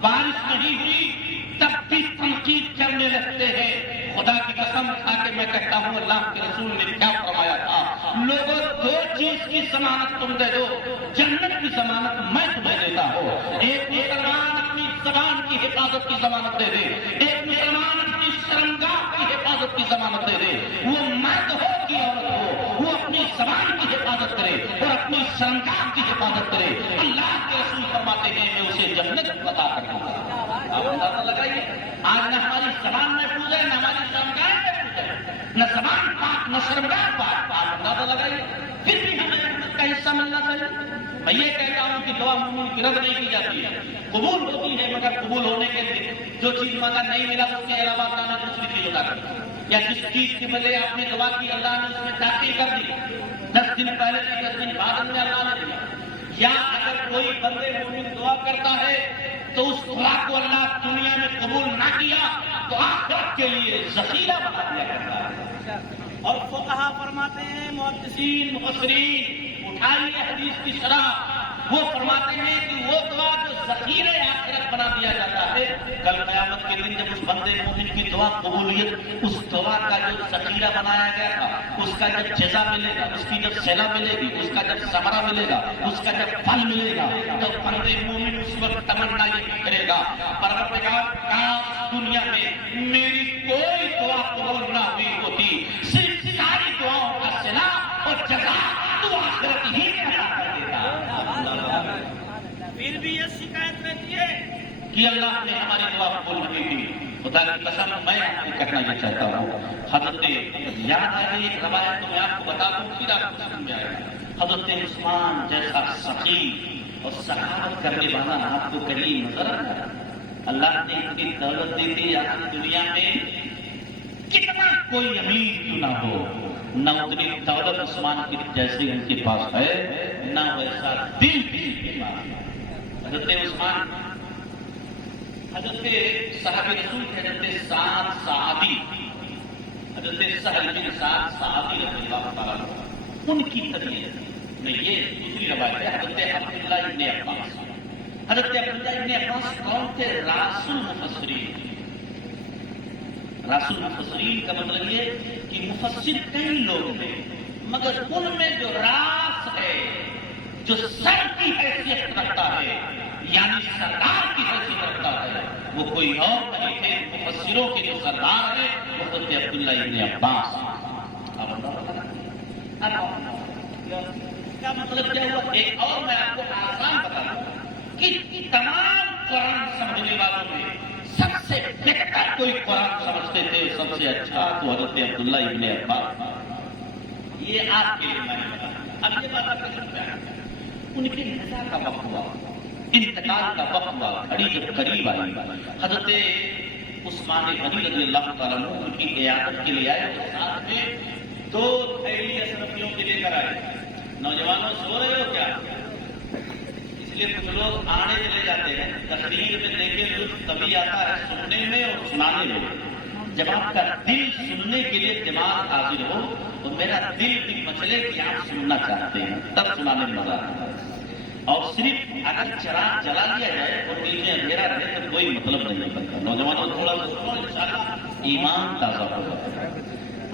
بارش نہیں ہوئی تب بھی تنقید کرنے لگتے ہیں۔ خدا کی قسم کھا کے میں کہتا ہوں، اللہ کے رسول نے کیا فرمایا تھا؟ لوگوں، 2 چیز کی ضمانت تم دے دو، جنت کی ضمانت میں تمہیں دیتا ہوں۔ ایک مسلمان اپنی زبان کی حفاظت کی ضمانت دے دے، ایک مسلمان اپنی شرمگاہ کی حفاظت کی ضمانت دے دے، وہ مرد ہو کہ عورت ہو، وہ اپنی زبان کی حفاظت کرے اور اپنی شرمگاہ کی حفاظت کرے، اللہ کے رسول فرماتے ہیں میں اسے جنت عطا کر دوں گا۔ آپ اندازہ لگائیے، آج نہ ہماری زبان محفوظ ہے، نہ ہماری شرمگاہ محفوظ ہے، نہ زبان پاک نہ شرمگاہ پاک۔ آپ اندازہ لگائیے، پھر بھی ہمیں جنت کا حصہ ملنا چاہیے۔ میں یہ کہتا ہوں کہ دعا مومن کی رد نہیں کی جاتی ہے، قبول ہوتی ہے، مگر قبول ہونے کے لیے جو چیز مانگا نہیں ملا اس کے علاوہ اللہ نے دوسری چیز عطا کر دی، یا جس چیز کے بجائے آپ نے دعا کی اللہ نے اس میں تاخیر کر دی، 10 دن پہلے سے 10 دن بعد میں اللہ نے دیا۔ یا اگر کوئی بندے مومن دعا کرتا ہے تو اس دعا کو اللہ دنیا میں قبول نہ کیا تو آخرت کے لیے ذخیرہ بنا دیا کرتا ہے۔ اور فقہا فرماتے ہیں، محدثین مفسرین، اٹھائیے حدیث کی شرح، وہ فرماتے ہیں کہ وہ دعا جو ذخیرہ آخرت بنا دیا جاتا ہے، کل قیامت کے دن جب اس بندے مومن کی دعا قبولیت، اس دعا کا جو ذخیرہ بنایا گیا تھا، اس کا جب جزا ملے گا، اس کی جب صلہ ملے گی، اس کا جب ثمرہ ملے گا، اس کا جب پھل ملے گا، تو بندے مومن اس وقت تمنا یہ کرے گا، پروردگار کاش دنیا میں میری کوئی دعا قبول نہ ہوئی ہوتی، صرف ساری دعاؤں کا صلہ اور جزا تو آخرت ہی میں عطا کر دیتا۔ پھر بھی یہ شکایت رہتی ہے کہ اللہ نے ہماری دعا قبول نہیں کی۔ خدا کی قسم میں آپ کو کہنا یہ چاہتا ہوں، حضرت یاد آ گئی ایک روایت تو میں آپ کو بتا دوں، پھر آپ کو سمجھ میں آئے گا۔ حضرت عثمان جیسا سخی اور سخاوت کرنے والا آپ کو کہیں نظر آتا ہے؟ اللہ نے اتنی دولت دی تھی، آج دنیا میں کتنا کوئی امیر کیوں نہ ہو، نہ اتنی دولت عثمان کی جیسی ان کے پاس ہے، نہ ویسا دل بھی ان کے پاس ہے۔ حضرت عثمان، حضرت صحابی رسول حضرت سعد صحابی، حضرت سہل بن سعد صحابی رضی اللہ تعالیٰ عنہ، ان کی تربیت میں یہ دوسری روایت ہے۔ حضرت عبداللہ ابن عباس، حضرت عبداللہ ابن عباس کون تھے؟ راس المفسرین۔ راس المفسرین کا مطلب یہ کہ مفسر کئی لوگ ہیں، مگر ان میں جو راس ہے، جو سر کی حیثیت رکھتا ہے، یعنی سردار کی حیثیت رکھتا ہے، وہ کوئی اور نہیں تھے، مفسروں کے جو سردار ہیں وہ حضرت عبداللہ ابن عباس۔ کیا مطلب کیا ہوا؟ ایک اور میں آپ کو آسان بتا دوں کہ تمام قرآن سمجھنے والوں میں سب سے بہتر کوئی قرآن سمجھتے تھے، سب سے اچھا تو حضرت عبداللہ ابن عباس۔ یہ آپ کے لیے میں نے بتایا۔ اب یہ بات آپ کو سمجھا، ان کے نزا کا وقت ہوا، انتقال کا وقت ہوا، گھڑی جب قریب آئی، حضرت عثمان غنی رضی اللہ تعالیٰ عنہ ان کی عیادت کے لیے آئے، اور ساتھ میں 2 تھیلی اشرفیوں کے لے کر آئے۔ نوجوانوں سو رہے ہو کیا؟ اس لیے کچھ لوگ آنے چلے جاتے ہیں، تقریر میں دیکھیں لطف تبھی آتا ہے سننے میں اور سنانے میں، جب آپ کا دل سننے کے لیے دماغ حاضر ہو تو میرا دل بھی مچلے کہ آپ سننا چاہتے ہیں، تب سنانے میں مزہ آتا ہے۔ اور صرف اگر چراغ جلا دیا جائے اور نیچے اندھیرا رہے تو کوئی مطلب نہیں بنتا۔ نوجوانوں تھوڑا انشاءاللہ ایمان تازہ ہوگا۔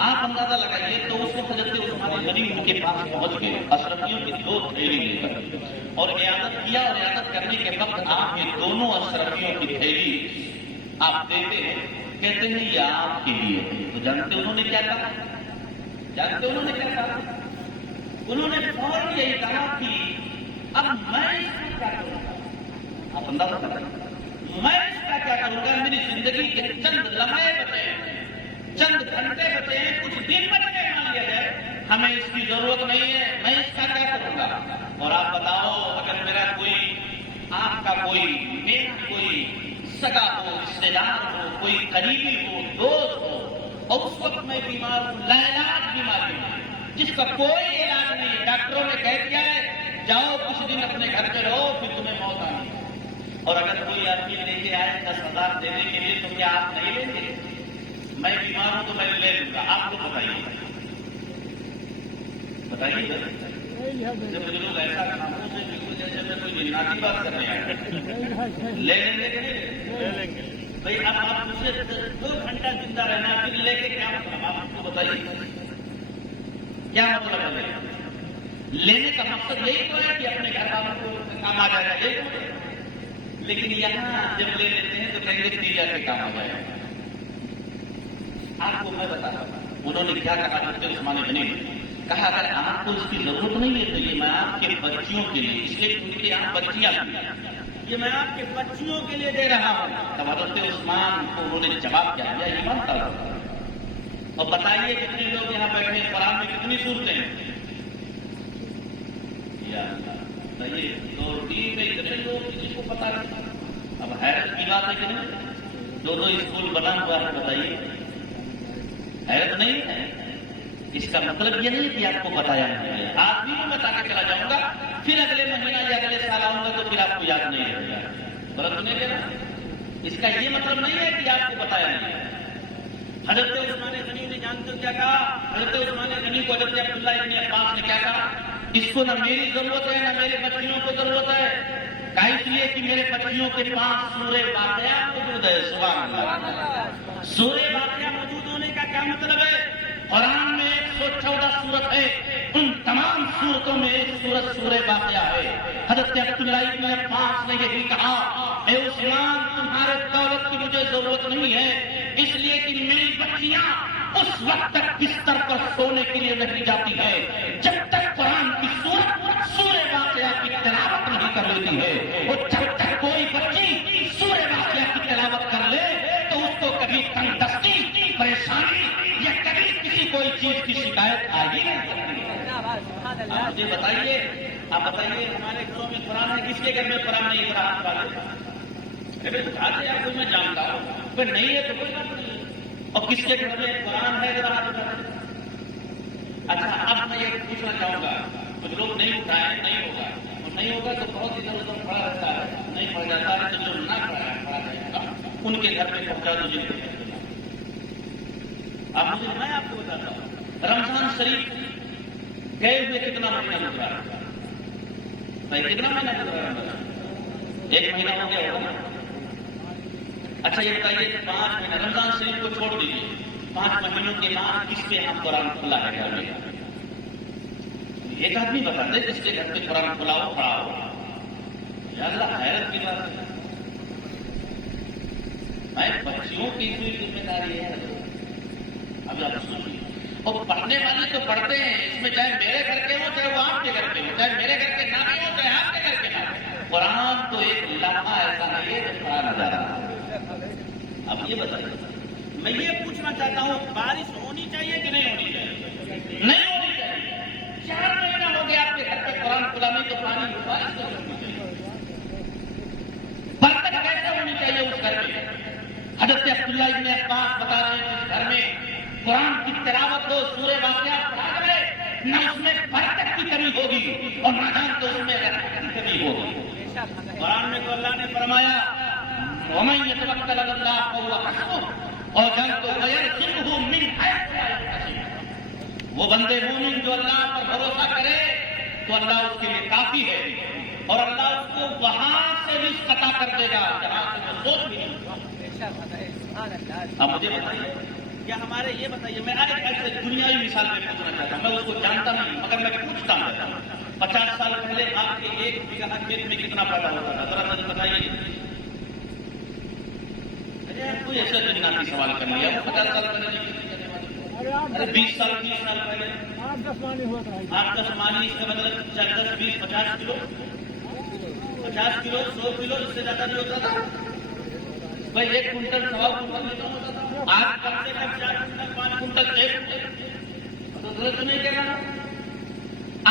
آپ اندازہ لگائیے تو اس وقت حضرت عثمان غنی ان کے پاس پہنچ گئے، اشرفیوں کی 2 تھیلی لے کر، اور عیادت کیا، اور عیادت کرنے کے وقت آپ یہ دونوں اشرفیوں کی تھیلی آپ دیتے ہیں، کہتے ہیں یہ آپ کے لیے۔ تو جانتے انہوں نے کیا کہا؟ جانتے انہوں نے کیا کہا؟ انہوں نے فوراً یہی کہا کہ اب میں اس کا کیا کروں گا؟ آپ اندازہ کریں، میں اس کا کیا کروں گا؟ میری زندگی کے چند لمحے بچے ہیں، چند گھنٹے بچے ہیں، کچھ دن بچے ہیں، مان لیا جائے ہمیں اس کی ضرورت نہیں ہے، میں اس کا کیا کروں گا؟ اور آپ بتاؤ، اگر میرا کوئی، آپ کا کوئی، میرا کوئی سگا ہو قریبی ہو، دوست ہو، اور اس وقت میں بیمار ہوں، لاعلاج بیماری ہوں جس کا کوئی علاج نہیں ہے، ڈاکٹروں نے کہہ دیا ہے جاؤ کچھ دن اپنے گھر پہ رہو پھر تمہیں موت آنی ہے، اور اگر کوئی آدمی لے کے آئے 10,000 دینے کے لیے تو کیا آپ نہیں لیں گے؟ میں بیمار ہوں تو میں لے لوں گا، آپ کو بتائیے جب مجھے لوگ ایسا کاموں سے بالکل جیسے میں کوئی جناتی بات کرنے آئے لے لیں گے کہ نہیں لے لیں گے؟ بھائی اب آپ مجھے 2 گھنٹہ زندہ رہنا پھر لے کے کیا مطلب آپ کو بتائیے کیا مطلب ہے؟ لینے کا مقصد یہی تو ہے کہ اپنے گھر والوں کو کام آ جائے گا، یہی تو، لیکن یہاں جب لے لیتے ہیں تو کہیں گے تیجا کے کام آ جائے گا۔ آپ کو میں بتا رہا ہوں انہوں نے کیا کہا حضرت عثمان غنی نے، کہا اگر آپ کو اس کی ضرورت نہیں ہے تو یہ میں آپ کے بچیوں کے لیے، اس لیے کیونکہ یہاں بچیاں یہ میں آپ کے بچیوں کے لیے دے رہا ہوں۔ تب حضرت عثمان کو انہوں نے جواب کیا دیا ایمان تھا، اور بتائیے کتنے لوگ یہاں بیٹھے ہیں، قرآن میں کتنی صورتیں ہیں؟ بتائیے 2-3 میں اتنے لوگ کسی کو پتا نہیں۔ اب حیرت کی بات ہے کہ نہیں، 2 اسکول بنا ہوا ہے، بتائیے حیرت نہیں ہے؟ اس کا مطلب یہ نہیں کہ آپ کو بتایا نہیں ہے، آپ بھی بتا کے چلا جاؤں گا، پھر اگلے مہینہ یا اگلے سال آؤں گا تو پھر آپ کو یاد نہیں رہے گا، غلط نہیں ہے نا؟ اس کا یہ مطلب نہیں ہے کہ آپ کو بتایا نہیں ہے۔ حضرت عثمان غنی نے جانتے کیا کہا؟ حضرت عثمان غنی کو حضرت عبداللہ ابن عباس نے کیا کہا؟ اس کو نہ میری ضرورت ہے نہ میرے بچیوں کو ضرورت ہے، کہا اس لیے کہ میرے بچیوں کے پاس سورہ واقعہ موجود ہے۔ سبحان اللہ، سورہ واقعہ موجود ہونے کا کیا مطلب ہے؟ قرآن میں 114 سورت ہے، ان تمام سورتوں میں ایک سورت سورہ واقعہ ہے۔ حضرت عبداللہ ابن عباس نے یہی کہا، اے عثمان تمہارے دولت کی مجھے ضرورت نہیں ہے، اس لیے کہ میری بچیاں اس وقت تک بستر پر سونے کے لیے نہیں جاتی ہے جب تک قرآن کی سورت سورہ واقعہ کی تلاوت نہیں کر لیتی ہے، اور جب تک کوئی بچی سورہ واقعہ کی تلاوت کر لے تو اس کو کبھی تنگ دستی، پریشانی یا کبھی کسی کوئی چیز کی شکایت آئی نہیں۔ آپ مجھے بتائیے، آپ بتائیے ہمارے گھروں میں قرآن ہے، کس کے گھر میں قرآن نہیں؟ قرآن والے بتاتے آپ کو میں جانتا ہوں، پھر نہیں ہے تو کوئی بات نہیں، اور کس کے گھر میں قرآن ہے ذرا آپ بتائیں۔ اچھا اب میں یہ پوچھنا چاہوں گا، کچھ لوگ نہیں اٹھائے، نہیں ہوگا، اور نہیں ہوگا تو بہت ادھر ادھر پڑا رہتا ہے، نہیں پڑ جاتا ہے تو جو نہ پڑا جائے گا ان کے گھر میں پہنچا دو جن کے۔ اب مجھے میں آپ کو بتاتا ہوں، رمضان شریف گئے ہوئے کتنا مہینہ گزرا؟ بھائی کتنا مہینہ گزرا؟ 1 مہینہ ہو گیا ہوگا۔ اچھا یہ بتائیے 5 مہینہ رمضان شریف کو چھوڑ دیجیے، 5 مہینوں کے بعد کس کے ہم قرآن کھلا ہے گھر میں؟ ایک آدمی بتا دے جس کے گھر پہ قرآن کھلا ہو پڑا ہو۔ یا اللہ حیرت کی بات ہے، میں بچیوں کی کوئی ذمہ داری ہے؟ ابھی آپ سنیے، اور پڑھنے والے تو پڑھتے ہیں، اس میں چاہے میرے گھر کے ہوں چاہے وہ آپ کے گھر کے ہوں، چاہے میرے گھر کے نہ بھی ہوں چاہے آپ کے گھر کے نہ ہوں، قرآن تو ایک لمحہ ایسا نہیں ہے جو پڑھا نہ جا رہا۔ اب یہ بتائیے، میں یہ پوچھنا چاہتا ہوں بارش ہونی چاہیے کہ نہیں ہونی چاہیے؟ نہیں ہونی چاہیے۔ 4 مہینہ ہو گیا آپ کے گھر پہ قرآن کھلا نہیں تو پانی بارش تو ہونی چاہیے، برکت کیسے ہونی چاہیے اس گھر میں؟ حضرت عبداللہ ابن عباس بتا رہے ہیں جس گھر میں قرآن کی تلاوت ہو، سورہ واقعہ پڑھا جائے، نہ اس میں برکت کی کمی ہوگی اور نہ جان تو اس میں رحمت کی کمی ہوگی۔ قرآن میں تو اللہ نے فرمایا وَمَن يَتَوَكَّلْ عَلَى اللَّهِ فَهُوَ حَسْبُهُ، اور جان تو وَيَرْزُقْهُ مِنْ حَيْثُ لَا يَحْتَسِبُ، وہ بندے مومن جو اللہ پر بھروسہ کرے تو اللہ اس کے لیے کافی ہے، اور اللہ اس کو وہاں سے رزق عطا کر دے گا جہاں سے وہ سوچ بھی نہیں۔ اب مجھے بتائیے، یا ہمارے یہ بتائیے، میں ایک ایسے دنیاوی مثال میں پوچھنا چاہتا ہوں، میں اس کو جانتا نہیں مگر میں پوچھتا ہوں، 50 سال پہلے آپ کے 1 بیگھہ کھیت میں کتنا پیدا ہوتا تھا؟ ذرا مجھے بتائیے۔ کوئی ایسا جناتی سوال کر لیا، 50 سال پہلے، 20 سال 30 سال پہلے 8-10 مانی، اس کا مطلب 10, 20, 50 کلو، 50 کلو 100 کلو، اس سے زیادہ نہیں ہوتا تھا بھائی۔ 1 کنٹل 1.25 کنٹل نہیں ہوتا تھا، آج کم سے کم 4 کنٹل 5 کنٹل 6 کنٹل، تو غلط تو نہیں کہہ رہا؟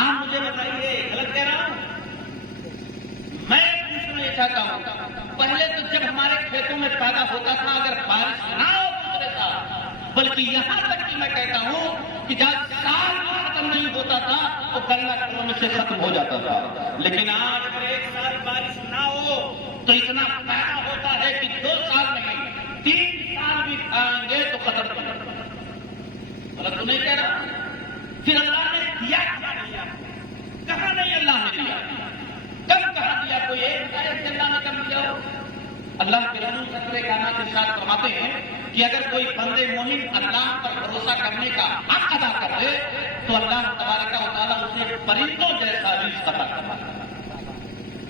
آپ مجھے بتائیے غلط کہہ رہا ہوں؟ میں پوچھنا یہ چاہتا ہوں، پہلے تو جب ہمارے کھیتوں میں پیدا ہوتا تھا اگر بارش نہ ہو دوسرے سال، بلکہ یہاں تک کہ میں کہتا ہوں کہ جب سال ختم نہیں ہوتا تھا تو گلہ گھروں میں سے ختم ہو جاتا تھا، لیکن آج اگر ایک سال بارش نہ ہو تو اتنا پیدا ہوتا ہے کہ 2 سال نہیں 3 سال بھی کھائیں گے تو ختم نہیں ہوگا۔ غلط تو نہیں کہہ رہا؟ پھر اللہ نے دیا کہاں نہیں اللہ نے دیا؟ کب کہاں دیا؟ کوئی ایک آیت سے اللہ نے کب دیا ہو؟ اللہ کے رسول سرور کائنات ارشاد فرماتے ہیں کہ اگر کوئی بندے مومن اللہ پر بھروسہ کرنے کا حق ادا کر دے تو اللہ تبارک و تعالیٰ اسے پرندوں جیسا رزق عطا کرتا ہے۔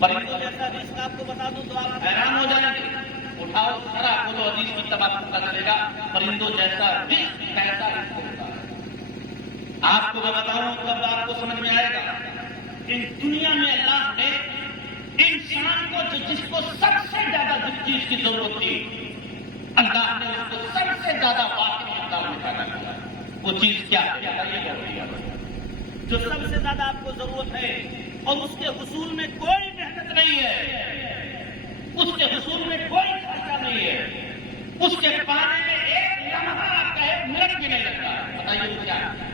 پرندوں جیسا رزق آپ کو بتا دوں تو آپ حیران ہو جائیں گے۔ اٹھاؤ سارا کھولو حدیث کی تباہ پتہ چلے گا پرندوں جیسا رزق کیسا رزق ہوتا ہے۔ آپ کو میں بتاؤں تب آپ کو سمجھ میں آئے گا۔ ان دنیا میں اللہ نے انسان کو جس کو سب سے زیادہ جس چیز کی ضرورت تھی اللہ نے اس کو سب سے زیادہ واقعی مقدار میں پیدا کیا۔ وہ چیز کیا ہے؟ جو سب سے زیادہ آپ کو ضرورت ہے اور اس کے حصول میں کوئی محنت نہیں ہے، اس کے حصول میں کوئی خرچہ نہیں ہے، اس کے پانے میں ایک لمحہ آپ کا 1 منٹ بھی نہیں لگتا، بتائیے وہ کیا ہے؟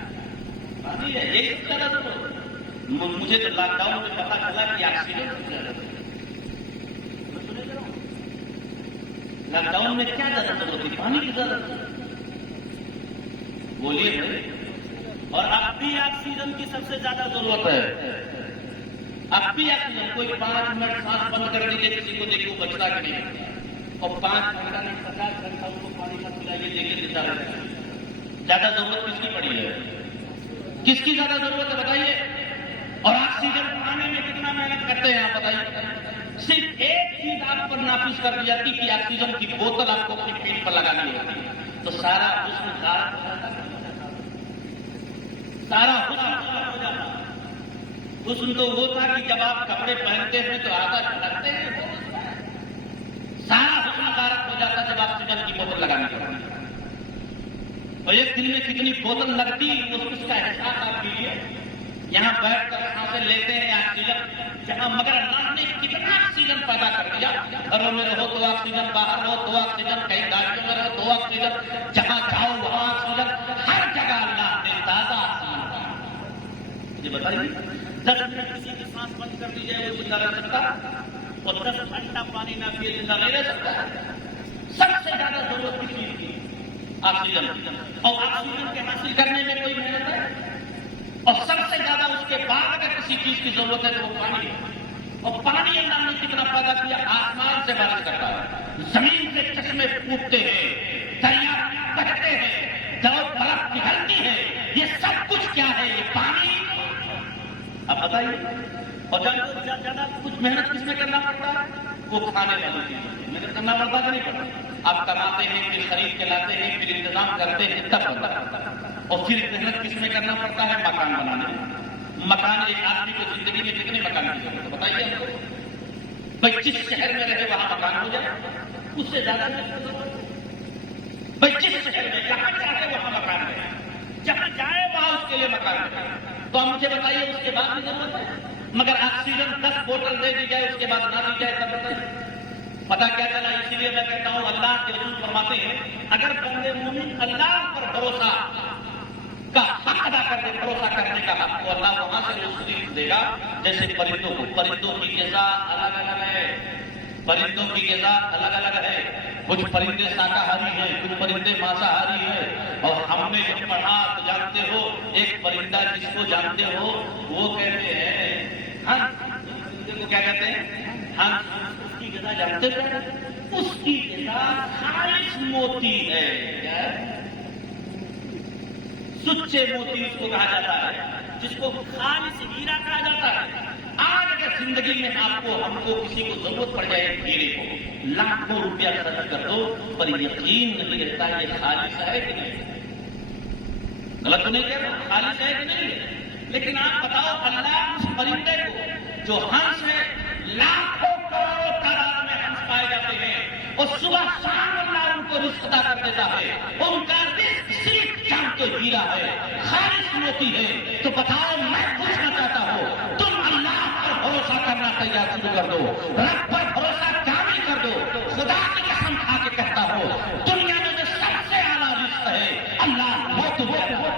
پانی ہے۔ یہی سب زیادہ ضرورت۔ مجھے تو لاک ڈاؤن میں پتا چلا کہ آکسیجن لاک ڈاؤن میں کیا زیادہ ضرورت ہے؟ پانی کی ضرورت ہے۔ بولیے اور اب بھی آکسیجن کی سب سے زیادہ ضرورت ہے۔ اب بھی آکسیجن کوئی 5 منٹ سانس بند کر دیجیے کسی کو دیکھو بچتا کہ نہیں، اور 5 گھنٹہ نہیں 50 گھنٹہ اس کو پانی کا پلائیے دیکھے دیتا رہتا ہے۔ زیادہ ضرورت کس کی پڑی ہے؟ کس کی زیادہ ضرورت ہے بتائیے؟ اور آکسیجن بنانے میں کتنا محنت کرتے ہیں آپ بتائیے؟ صرف ایک چیز آپ پر نافذ کر دی جاتی کہ آکسیجن کی بوتل آپ کو اپنی پیٹ پر لگانی ہوتی ہے تو سارا حسن غارت ہو جاتا، سارا حسن غارت ہو جاتا۔ حسن تو وہ تھا کہ جب آپ کپڑے پہنتے ہیں تو آدھا جھلکتے ہیں، سارا حسن غارت ہو جاتا جب آکسیجن کی بوتل لگانی پڑتی۔ اور ایک دن میں کتنی بوتل لگتی اس کا احساس آپ کیجیے۔ یہاں بیٹھ کر سانسیں لیتے ہیں آکسیجن جہاں، مگر اللہ نے کتنا آکسیجن پیدا کر دیا۔ گھروں میں رہو تو آکسیجن، باہر رہو تو آکسیجن، کئی گاڑیوں میں رہو تو آکسیجن، جہاں جاؤ وہاں آکسیجن، ہر جگہ اللہ نے تازہ آکسیجن پایا۔ مجھے بتائیے 10 منٹ کسی کی سانس بند کر دی جائے وہ زندہ رہ سکتا اور 10 گھنٹہ پانی نہ پیے زندہ نہیں رہ سکتا۔ سب سے زیادہ ضرورت کس چیز کی؟ آکسیجن۔ اور آکسیجن کے حاصل کرنے میں کوئی محنت ہے؟ اور سب سے زیادہ اس کے بعد اگر کسی چیز کی ضرورت ہے تو وہ پانی ہے۔ اور پانی اللہ نے کتنا پیدا کیا؟ آسمان سے بارش کرتا ہے، زمین سے چشمے پھوٹتے ہیں، دریا بہتے ہیں، برف پگھلتی ہے، یہ سب کچھ کیا ہے؟ یہ پانی۔ اب بتائیے اور زیادہ کچھ محنت کس میں کرنا پڑتا ہے؟ وہ کھانے والوں کی محنت کرنا پڑتا کہ نہیں پڑتا؟ آپ کماتے ہیں پھر خرید کے لاتے ہیں پھر انتظام کرتے ہیں تب بنتا ہے۔ اور پھر محنت کس میں کرنا پڑتا ہے؟ مکان بنانے میں۔ مکان ایک آدمی کو زندگی میں کتنے مکان کی ضرورت ہے بتائیے ہم کو؟ بھائی جس شہر میں رہے وہاں مکان ہو جائے، اس سے زیادہ بھائی جس شہر میں جہاں چاہے وہاں مکان ہے، جہاں جائے وہاں اس کے لیے مکان ہے۔ تو آپ مجھے بتائیے اس کے بعد بھی ضرورت ہے؟ مگر آکسیجن 10 بوتل دے دی جائے اس کے بعد نہ دی جائے تب بتائیے پتا کیا چلا؟ اسی لیے میں کہتا ہوں اللہ کے رسول فرماتے ہیں اگر بندے مومن اللہ پر بھروسہ کا حق ادا کر دے، بھروسہ کرنے کا حق، تو اللہ وہاں سے رزق دے گا جیسے پرندوں کو۔ پرندوں کی غذا الگ الگ ہے، پرندوں کی غذا الگ الگ ہے۔ کچھ پرندے شاکاہاری ہیں، کچھ پرندے مانساہاری ہیں۔ اور ہم نے جو پڑھا تو جانتے ہو ایک پرندہ جس کو جانتے ہو وہ کہتے ہیں ہنس، پرندے کو کیا کہتے ہیں؟ ہنس۔ اس کی غذا جانتے ہیں؟ اس کی غذا خالص موتی ہے۔ کیا ہے؟ سچے موتی اس کو کہا جاتا ہے، جس کو خالص ہیرا کہا جاتا ہے۔ آج اگر زندگی میں آپ کو ہم کو کسی کو ضرورت پڑ جائے ہیرے کو، لاکھوں روپیہ خرچ کر دو پر یقین نہیں رہتا یہ خالص ہے کہ نہیں۔ غلط تو نہیں کہہ رہا، خالص ہے کہ نہیں؟ لیکن آپ بتاؤ اللہ اس پرندے کو جو ہنس ہے، لاکھوں کروڑوں تعداد میں ہنس پائے جاتے ہیں اور صبح شام اللہ ان کو رزق عطا کر دیتا ہے، ان کا رزق صرف جان تو ہیرا ہے، خالص موتی ہے۔ تو بتاؤ میں پوچھنا چاہتا ہوں تم اللہ پر بھروسہ کرنا تیار شروع کر دو، رب پر بھروسہ کامل کر کر دو. خدا کی قسم کھا کے کہتا ہو دنیا میں جو سب سے اعلیٰ رزق ہے اللہ وہ تمہیں دے گا.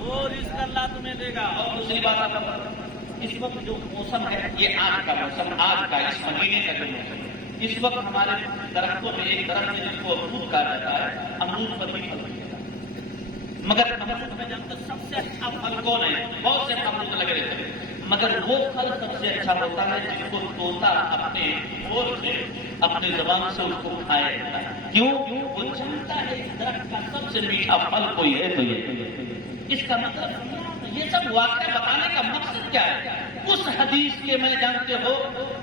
وہ رزق اللہ تمہیں دے گا. اور دوسری بات اس وقت جو موسم ہے یہ آج کا موسم، آج کا اس مہینے کا جو موسم ہے، اس وقت ہمارے درختوں میں ایک درخت ہے جس کو امرود کہا جاتا ہے، امرود پر بھی پھل ملے گا. مگر امرود میں جب تک سب سے اچھا پھل کون ہے؟ بہت سے امرود لگے رہتے ہیں، مگر وہ پھل سب سے اچھا ہوتا ہے جس کو طوطا اپنے ہونٹ سے اپنے زبان سے اس کو کھایا جاتا ہے. کیوں؟ وہ جانتا ہے اس درخت کا سب سے میٹھا پھل کوئی ہے تو یہ. اس کا مطلب یہ سب واقعہ بتانے کا مقصد کیا ہے؟ اس حدیث کے میں جانتے ہو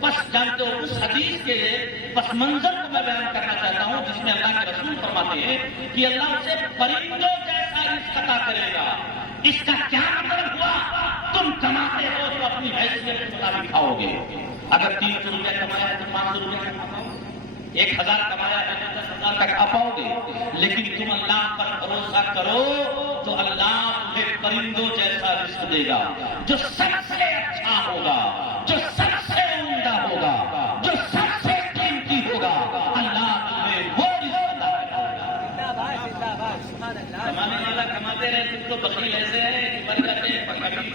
اس حدیث کے پس منظر کو میں بیان کرنا چاہتا ہوں جس میں اللہ کے رسول فرماتے ہیں کہ اللہ سے پرندوں جیسا رزق عطا کرے گا. اس کا کیا مطلب ہوا؟ تم کماتے ہو تو اپنی حیثیت کے مطابق کھاؤ گے. اگر 300 روپیہ کمایا ہے تو 500 روپیہ کھا پاؤ گے. 1000 کمایا ہے تو 10,000 تک کھا پاؤ گے. لیکن تم اللہ پر بھروسہ کرو تو اللہ تمہیں پرندوں جیسا رزق دے گا جو سب سے اچھا ہوگا، جو سب سے عمدہ ہوگا، جو سب سے قیمتی ہوگا. اللہ تمہیں وہ رزق دے گا. کمانے والا کماتے رہے. تم تو بکری ایسے ہیں کہ بن جاتے ہیں کبھی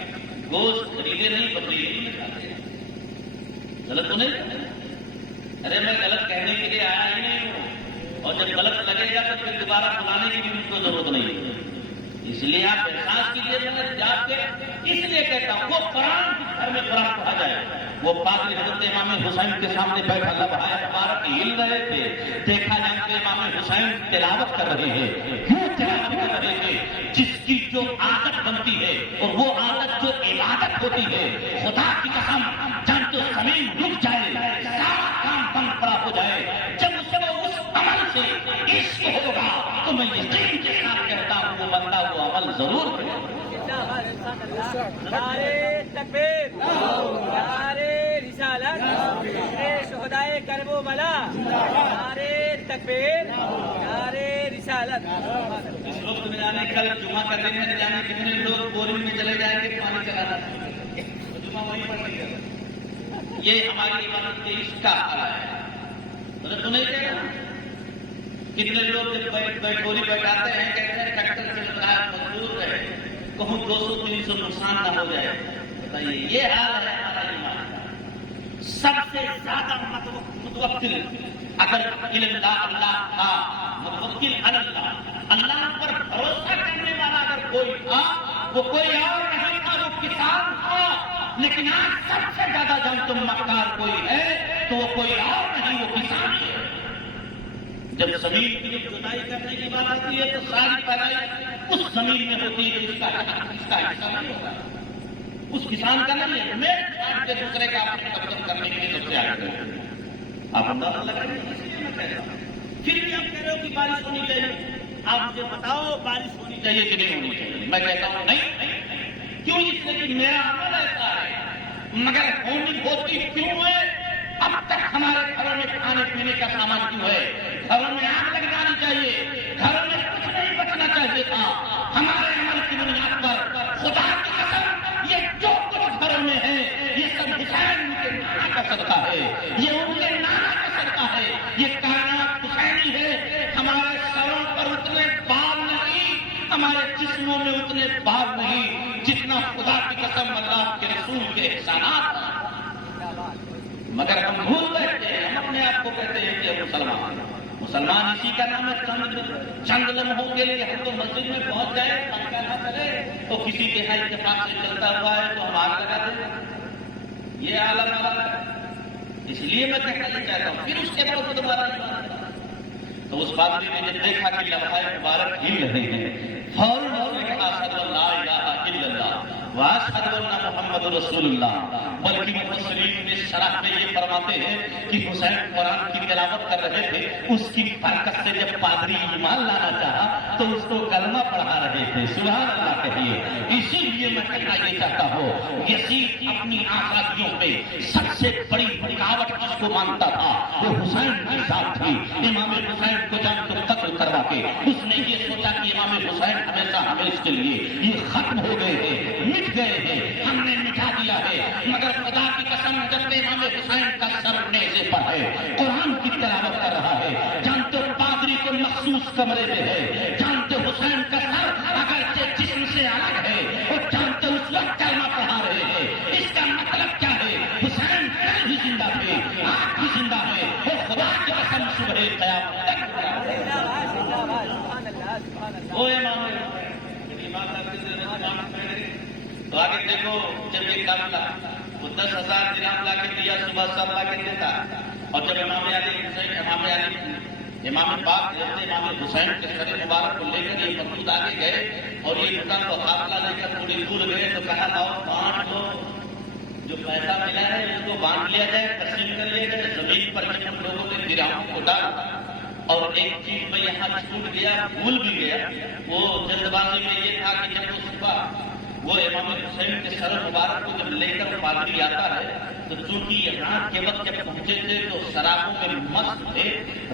گوشت خریدے نہیں، بکری نہیں کھاتے. غلط تو نہیں؟ ارے میں غلط کہنے کے لیے آیا ہی نہیں ہوں، اور جب غلط لگے گا تو پھر دوبارہ بلانے کی بھی مجھ کو ضرورت نہیں. اس لیے آپ احساس کیجیے میں جا کے اس لیے کہتا ہوں وہ قرآن گھر میں قرآن پڑھا جائے. وہ پادری حضرت امام حسین کے سامنے بیٹھا لبھائے مبارک ہل رہے تھے. دیکھا جائے کہ امام حسین تلاوت کر رہے ہیں. کیوں تلاوت کر رہے ہیں؟ جس کی جو عادت بنتی ہے اور وہ عادت جو عبادت ہوتی ہے، خدا کی قسم جب تو زمین رک جائے، سارا کام بند پڑا ہو جائے، جب اسے وہ اس عمل سے عشق ہوگا تو میں یقین کے ساتھ کہتا ہوں وہ بندہ وہ عمل ضرور کرے. نعرے تکبیر، نعرے رسالت، شہدائے کرب و بلا، نعرے تکبیر، نعرے رسالت. اس وقت میں جانے کل جمعہ کا دن میں جانے کتنے لوگ بورنگ میں چلے جائیں گے پانی چلانا جمعہ وہیں پڑھ لیں گے. یہ ہماری عبادت کے عشق کا حال ہے. مطلب تو نہیں کہہ رہا. کتنے لوگ بیٹھوری بیٹھاتے ہیں، کہتے ہیں ٹریکٹر چل رہا ہے، مزدور ہے، کہوں 200-300 نقصان نہ ہو جائے. بتائیے یہ حال ہے ہمارا ایمان. سب سے زیادہ متوکل اگر اللہ تھا، متوکل اللہ پر بھروسہ کرنے والا اگر کوئی تھا وہ کوئی اور نہیں تھا، وہ کسان تھا. لیکن آج سب سے زیادہ جب تم مکار کوئی ہے تو وہ کوئی اور نہیں، وہ کسان ہے. جب زمین کی جوتائی کرنے کی بات آتی ہے تو ساری پیداوار اس زمین میں ہوتی ہے جو اس کا حصہ نہیں ہوگا، اس کسان کا نہیں ہے. میں کے دوسرے کا اپنے قبضہ کرنے کے لیے سب سے آگے آپ اندازہ لگائیے. اس لیے میں کہہ رہا ہوں پھر بھی آپ کہہ رہے ہو کہ بارش ہونی چاہیے. آپ مجھے بتاؤ بارش ہونی چاہیے کہ نہیں ہونی چاہیے؟ میں کہتا ہوں نہیں. کیوں؟ اس لیے کہ میرا عمل ایسا ہے. مگر ہونی ہوتی کیوں ہے؟ اب تک ہمارے گھروں میں کھانے پینے کا سامان کیوں ہے؟ گھروں میں آگ لگ جانی چاہیے، گھروں میں کچھ نہیں بچنا چاہیے تھا. ہمارے عمل کی بنیاد پر خدا کی قسم یہ جو کچھ گھروں میں ہے یہ سب حسین کے نانا کا صدقہ ہے، یہ ان کے نانا کا صدقہ ہے. یہ کائنات حسینی ہے. ہمارے سروں پر اتنے بال نہیں، ہمارے جسموں میں اتنے بال نہیں جتنا خدا کی قسم اللہ کے رسول کے احسانات. مگر ہم بھول بیٹھتے ہیں، ہم اپنے آپ کو کہتے ہیں کہ مسلمان اسی کا نام ہے. چند لمحوں کے لیے ہم تو مسجد میں پہنچ جائے، پنکھا نہ چلے تو کسی کے یہاں اتفاق سے چلتا ہوا ہے تو ہم آگ لگا دیں. یہ عالم والا ہے. اس لیے میں کہنا یہ چاہتا ہوں. پھر اس کے بعد دوبارہ تو اس بات میں نے جب دیکھا کہ لمحہ مبارک ہل رہے ہیں فوراً واشہد ان محمد رسول اللہ. بلکہ مفسرین میں شرح میں یہ فرماتے ہیں کہ حسین قرآن کی تلاوت کر رہے تھے، اس کی برکت سے جب پادری ایمان لانا چاہا تو اس کو کلمہ پڑھا رہے تھے. سبحان اللہ کہیے. اسی لیے میں کہنا یہ چاہتا ہوں یزید اپنی آزادیوں میں سب سے بڑی رکاوٹ جس کو مانتا تھا وہ حسین کی ذات تھی. امام حسین کو جب تو قتل کروا کے اس نے یہ سوچا کہ امام حسین ہمیشہ ہمیشہ کے لیے یہ ختم ہو گئے ہیں، مٹ گئے ہیں، ہم نے مٹا دیا ہے. مگر خدا کی قسم جب امام حسین کا سر نیزے پر ہے، قرآن کی تلاوت کر رہا ہے، جانتے پادری کے مخصوص کمرے میں ہے، جانتے حسین کا سر اگرچہ جسم سے الگ ہے، اور جانتے اس وقت کلمہ پڑھا رہے ہیں۔ اس کا مطلب کیا ہے؟ حسین کل بھی زندہ تھے، آج بھی زندہ ہے، اور خدا کی قسم صبح قیامت تک وہ امام تو آگے دیکھو، جب یہ قافلہ وہ 10,000 درہم لا کے دیا، صبح سب لا کے دیتا، اور جب امام پاک امام حسین کے سر مبارک کو لے کر یہ مسجد آگے گئے اور یہ کو قافلہ لے کر تھوڑی دور گئے تو کہا لاؤ بانٹ لو، جو پیسہ ملا ہے اس کو بانٹ لیا جائے، تقسیم کر لیا جائے۔ زمین پر جب ہم لوگوں نے درہم کو ڈالا اور ایک چیز میں یہاں چھوٹ گیا، بھول بھی گیا، وہ جلد بازی میں یہ تھا کہ جب وہ صبح وہ امام حسین کے سر مبارک کو جب لے کر پادری آتا ہے تو چونکہ رات کے وقت جب پہنچے تھے تو شرابوں میں مست تھے،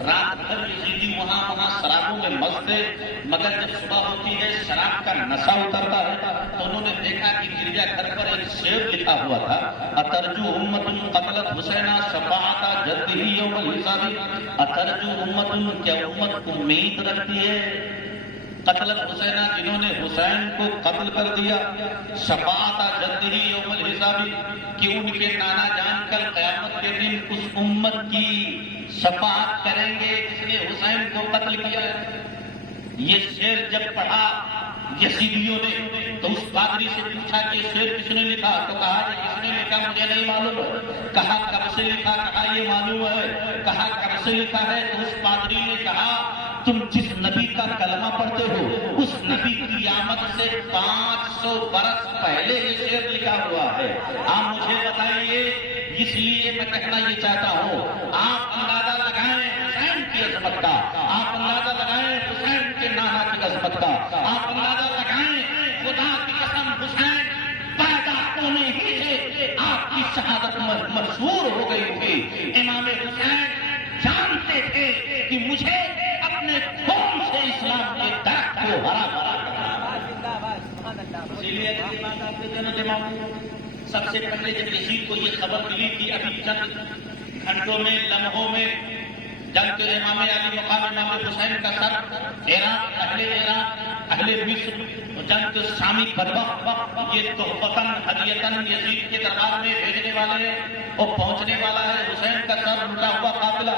رات بھر یزیدی وہاں شرابوں میں مست تھے، مگر جب صبح ہوتی ہے شراب کا نشہ اترتا ہے تو انہوں نے دیکھا کہ گرجا گھر پر ایک شعر لکھا ہوا تھا، اترجو امت قتلت حسینہ شفاعت جدہ یوم الحساب، اترجو امت، کیا امت امید رکھتی ہے قتلت حسینہ، جنہوں نے حسین کو قتل کر دیا، شفاعت جدہ یوم الحساب، کہ ان کے نانا جان کر قیامت کے دن اس امت کی شفاعت کریں گے جس نے حسین کو قتل کیا ہے۔ یہ شعر جب پڑھا یزیدیوں نے تو اس پادری سے پوچھا کہ یہ شعر کس نے لکھا؟ تو کہا کہ کس نے لکھا مجھے نہیں معلوم ہے۔ کہا کب سے لکھا؟ کہا یہ معلوم ہے۔ کہا کب سے لکھا ہے؟ تو اس پادری نے کہا تم جس نبی کا کلمہ پڑھتے ہو اس نبی کی آمد سے 500 برس پہلے یہ شعر لکھا ہوا ہے۔ آپ مجھے بتائیے، اس لیے میں کہنا یہ چاہتا ہوں، آپ اندازہ لگائیں حسین کی عظمت کا، آپ اندازہ لگائیں حسین کے نانا کی عظمت کا، آپ اندازہ لگائیں خدا کی قسم حسین پیدا ہونے ہی سے آپ کی شہادت مشہور ہو گئی تھی۔ امام حسین جانتے تھے کہ مجھے اپنے خون سے اسلام کے درخت کو ہرا بھرا کرنا، اسی لیے سب سے پہلے جب یزید کو یہ خبر ملی تھی ابھی چند گھنٹوں میں لمحوں میں جنگ امام علی مقام امام حسین کا سر عراق اہل مصر جنگ شامی بدبخت یہ تحفتاً ہدیتاً یزید کے دربار میں بھیجنے والے اور پہنچنے والا ہے حسین کا سر لٹا ہوا قافلہ۔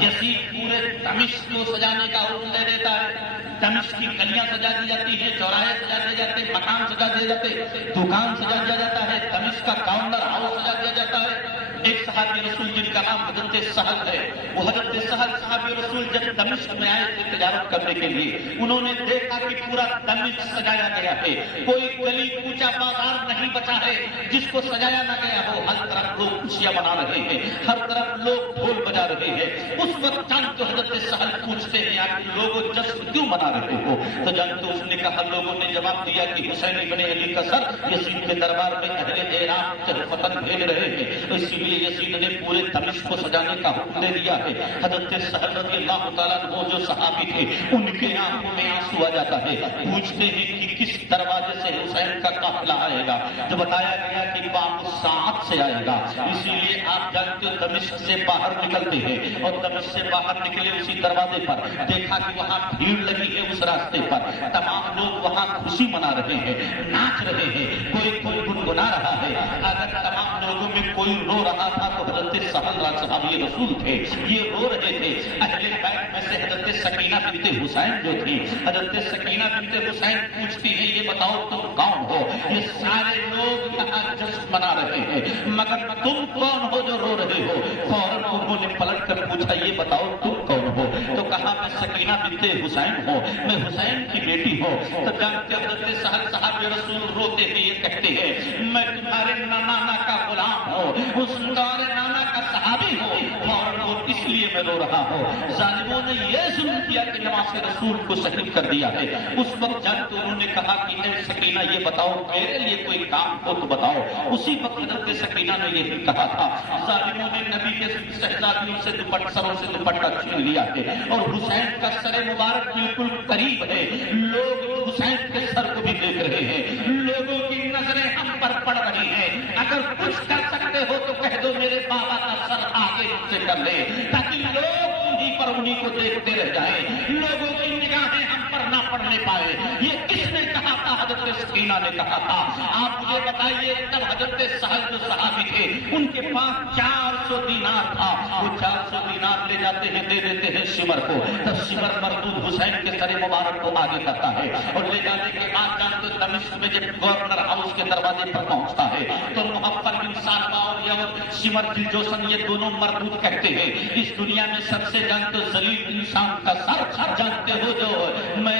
یزید پورے دمشق کو سجانے کا حکم دے دیتا ہے، دمشق کی گلیاں سجا دی جاتی ہیں، چوراہے سجا دیے جاتے ہیں، مکان سجا دیے جاتے ہیں، دکان سجا دیا جاتا ہے، دمشق کا کاؤنٹر ہاؤس سجا دیا جاتا ہے۔ ایک صحابی رسول جن کا نام حضرت سہل ہے، وہ حضرت سہل صحابی رسول جب دمشق میں آئے تھے تجارت کرنے کے لیے، انہوں نے دیکھا کہ پورا دمشق سجایا گیا ہے، کوئی گلی کوچا بازار نہیں بچا ہے جس کو سجایا نہ گیا ہو، ہر طرف لوگ خوشیاں منا رہے ہیں، ہر طرف لوگ ڈھول بجا رہے ہیں۔ اس وقت جانتے حضرت سہل پوچھتے ہیں آپ لوگوں جشن کیوں منا رہے ہو؟ تو جانتے اس نے کہا، لوگوں نے جواب دیا کہ حسین ابن علی کا سر یزید کے دربار میں اہل عراق تحفتاً بھیج رہے ہیں، اسی لیے یزید نے پورے دمشق کو سجانے کا حکم دے دیا ہے۔ حضرت سہل رضی اللہ تعالیٰ عنہ جو صحابی تھے ان کے آنکھوں میں آنسو آ جاتا ہے، پوچھتے ہیں کہ کس دروازے سے حسین کا قافلہ آئے گا؟ تو بتایا گیا کہ باب الساعت سے آئے گا، اسی لیے آپ جانتے ہو دمشق سے باہر نکلتے ہیں اور دمشق سے باہر نکلے اسی دروازے پر دیکھا کہ وہاں بھیڑ لگی ہے، اس راستے پر تمام لوگ وہاں خوشی منا رہے ہیں، ناچ رہے ہیں، کوئی گنگنا رہا ہے۔ اگر تمام لوگوں میں کوئی رو رہا تھا تو حضرت سہل صحابی رسول تھے، یہ رو رہے تھے۔ اہل بیت میں سے حضرت سکینہ بنت حسین جو تھی، حضرت سکینہ بنت حسین پوچھتی ہیں یہ بتاؤ تم کون ہو؟ یہ سارے لوگ یہاں جشن منا رہے ہیں مگر تم کون ہو جو رو رہے ہو؟ فوراً انہوں نے پلٹ کر پوچھا یہ بتاؤ تم کون ہو؟ تو کہا میں سکینہ بنت حسین ہوں، میں حسین کی بیٹی ہوں۔ تو جانتے حضرت سہل صحابی رسول روتے ہیں یہ کہتے ہیں میں تمہارے نانا کا غلام ہوں، اس تمہارے نانا کا صحابی ہوں، فوراً وہ اس لیے میں رو رہا ہوں ظالموں نے یہ ظلم کیا کہ نماز رسول کو شہید کر دیا ہے۔ اس وقت جب تو انہوں نے کہا کہ اے سکینہ یہ بتاؤ میرے لیے کوئی کام ہو تو بتاؤ، اسی وقت حضرت سکینہ نے یہی کہا تھا ظالموں نے نبی کے شہزادیوں سے سروں سے دوپٹہ چھین لیا ہے اور حسین کا سر مبارک بالکل قریب ہے، لوگ حسین کے سر کو بھی دیکھ رہے ہیں، لوگوں کی نظریں ہم پر پڑ رہی ہیں، اگر کچھ کر سکتے ہو تو کہہ دو میرے بابا کا سر آگے مجھ سے کر لے، تاکہ لوگ انہیں پر انہیں کو دیکھتے رہ جائیں، لوگوں کی نگاہیں ہم پر نہ پڑنے پائے۔ یہ کس نے کہا تھا؟ حضرت سکینہ نے کہا تھا۔ آپ مجھے بتائیے، جب حضرت سہل جو صحابی تھے ان کے پاس 400 دینار تھا، وہ 400 دینار لے جاتے ہیں، دے دیتے ہیں شمر کو، تب شمر مردود حسین کے سر مبارک کو آگے کرتا ہے، اور لے جانے کے بعد جانتے دمشق میں جب گورنر ہاؤس کے دروازے پر پہنچتا ہے تو محفل بن سالبہ اور یہ شمر دلجوشن یہ دونوں مردود کہتے ہیں اس دنیا میں سب سے جانتے ذلیل انسان کا سر جانتے ہو جو میں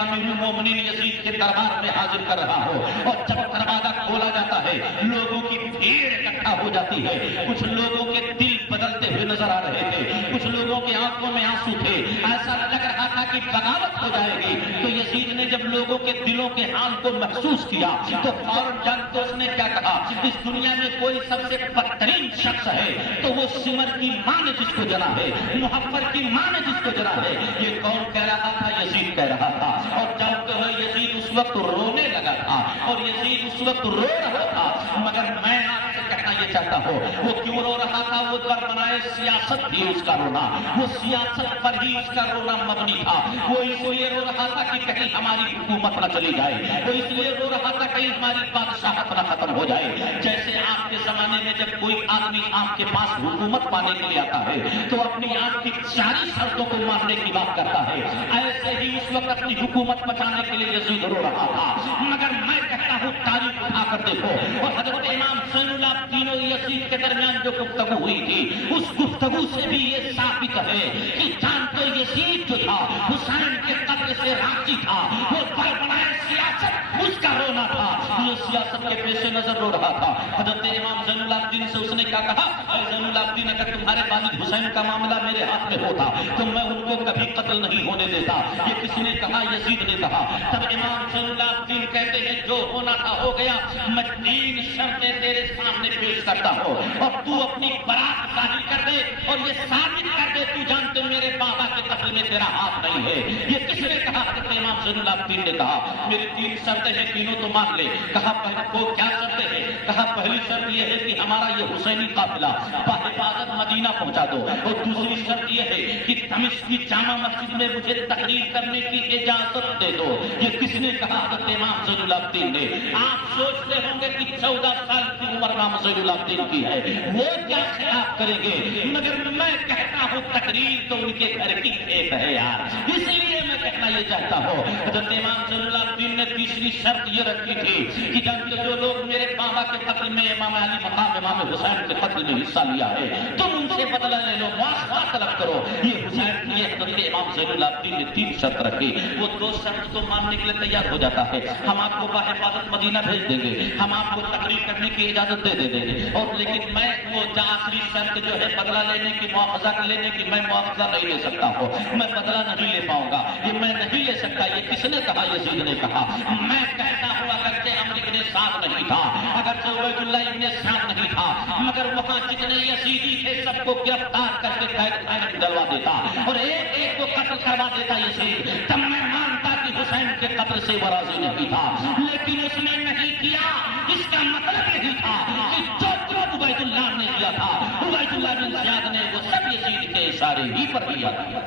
امیر المومنین یزید کے دربار میں حاضر کر رہا ہوں، اور جب دروازہ کھولا جاتا ہے لوگوں کی بھیڑ اکٹھا ہو جاتی ہے، کچھ لوگوں کے دل بدلتے ہوئے نظر آ رہے تھے، کچھ لوگوں کی آنکھوں میں آنسو تھے، ایسا لگ رہا تھا کہ بغاوت ہو جائے گی۔ تو یزید نے جب لوگوں کے دلوں کے حال کو محسوس کیا تو فوراً جانتے اس نے کیا کہا، اس دنیا میں کوئی سب سے بدترین شخص ہے تو وہ سمر کی ماں نے جس کو جنا ہے، محفر کی ماں نے جس کو جنا ہے۔ یہ کون کہہ رہا تھا؟ یزید کہہ رہا تھا، اور جانتے ہو یزید اس وقت رونے لگا تھا، اور یزید اس وقت رو رہا تھا، مگر میں آپ سے کہنا یہ چاہتا ہوں وہ کیوں رو رہا تھا؟ وہ دربنائے سیاست تھی اس کا رونا، وہ سیاست پر ہی اس کا رونا مبنی تھا، وہ اس لیے رو رہا تھا کہ کہیں ہماری حکومت نہ چلی جائے، وہ اس لیے رو رہا تھا کہیں ہماری بادشاہت نہ ختم ہو جائے۔ جیسے آپ کے زمانے میں جب کوئی آدمی آپ کے پاس حکومت پانے کے لیے آتا ہے تو اپنی آپ کی ساری شرطوں کو ماننے کی بات کرتا ہے، ایسے ہی اس وقت اپنی حکومت بچانے کے لیے یزید رو رہا تھا۔ مگر میں کہتا ہوں تاریخ اٹھا کر دیکھو، اور حضرت امام حسین اللہ تینوں یزید کے درمیان جو گفتگو ہوئی تھی اس گفتگو سے بھی یہ ثابت ہے کہ جانتے یزید جو تھا حسین کے قتل سے راضی تھا، وہ دربنائے سیاست اس کا رونا تھا، یہ سیاست کے پیش نظر رو رہا تھا۔ حضرت امام زین العابدین سے اس نے کیا کہا؟ اے زین العابدین، اگر تمہارے والد حسین کا معاملہ میرے ہاتھ میں ہوتا تو میں ان کو کبھی قتل نہیں ہونے دیتا۔ یہ کس نے کہا؟ یزید نے کہا۔ تب امام زین العابدین کہتے ہیں جو ہونا تھا ہو گیا، میں 3 شرطیں تیرے سامنے پیش کرتا ہوں اور تو اپنی برات ظاہر کر دے اور یہ ثابت کر دے تو جانتے میرے بابا کے قتل میں تیرا ہاتھ نہیں ہے۔ یہ کس نے کہا؟ حضرت امام زین العابدین نے کہا میری 3 شرطیں ہیں، تینوں تو مان لے۔ کہا پہلے کو کیا شرطیں ہیں؟ کہا پہلی شرط یہ ہے کہ ہمارا یہ حسینی قافلہ بحفاظت مدینہ پہنچا دو، اور دوسری شرط یہ ہے کہ دمشق کی جامع مسجد میں مجھے تقریر کرنے کی اجازت دے دو۔ یہ کس نے کہا؟ حضرت امام زین العابدین نے۔ آپ سوچتے ہوں گے کہ 14 سال کی عمر امام زین العابدین کی ہے، وہ کیا خلاف کریں گے؟ مگر میں کہتا ہوں تقریر تو ان کے گھر کی کھیت ہے یار، اسی لیے میں کہنا یہ چاہتا ہوں حضرت امام زین العابدین نے تیسری شرط یہ رکھی تھی کہ جانتے جو لوگ میرے بابا کے قتل میں امام علی مقام امام حسین کے قتل میں حصہ لیا ہے تم ان سے بدلہ لے لو، معاوضہ طلب کرو۔ یہ حسین یہ حضرت امام زین العابدین نے 3 شرط رکھی، وہ 2 شرط تو ماننے کے لیے تیار ہو جاتا ہے، ہم آپ کو بحفاظت مدینہ بھیج دیں گے، ہم آپ کو تقریر کرنے کی اجازت دے دیں گے، اور لیکن میں وہ آخری شرط جو ہے بدلہ لینے کی، معاوضہ لینے کی، میں معاوضہ نہیں لے سکتا ہوں، میں بدلہ نہیں لے پاؤں گا، یہ میں نہیں لے سکتا۔ یہ کس نے کہا؟ یزید نے کہا۔ میں کہتا ہوں اگرچہ عمر ابن سعد نہیں تھا، اگرچہ عبید اللہ ابن سعد نہیں تھا، مگر وہاں جتنے یزیدی تھے سب کو گرفتار کر کے قید خانے میں ڈلوا دیتا اور ایک ایک کو قتل کروا دیتا یزید، تب میں مانتا کہ حسین کے قتل سے وہ راضی نہیں تھا، لیکن اس نے نہیں کیا۔ اس کا مطلب یہی تھا کہ جو کچھ عبید اللہ نے کیا تھا، عبید اللہ بن زیاد نے وہ سب یزید کے اشارے ہی پر کیا تھا۔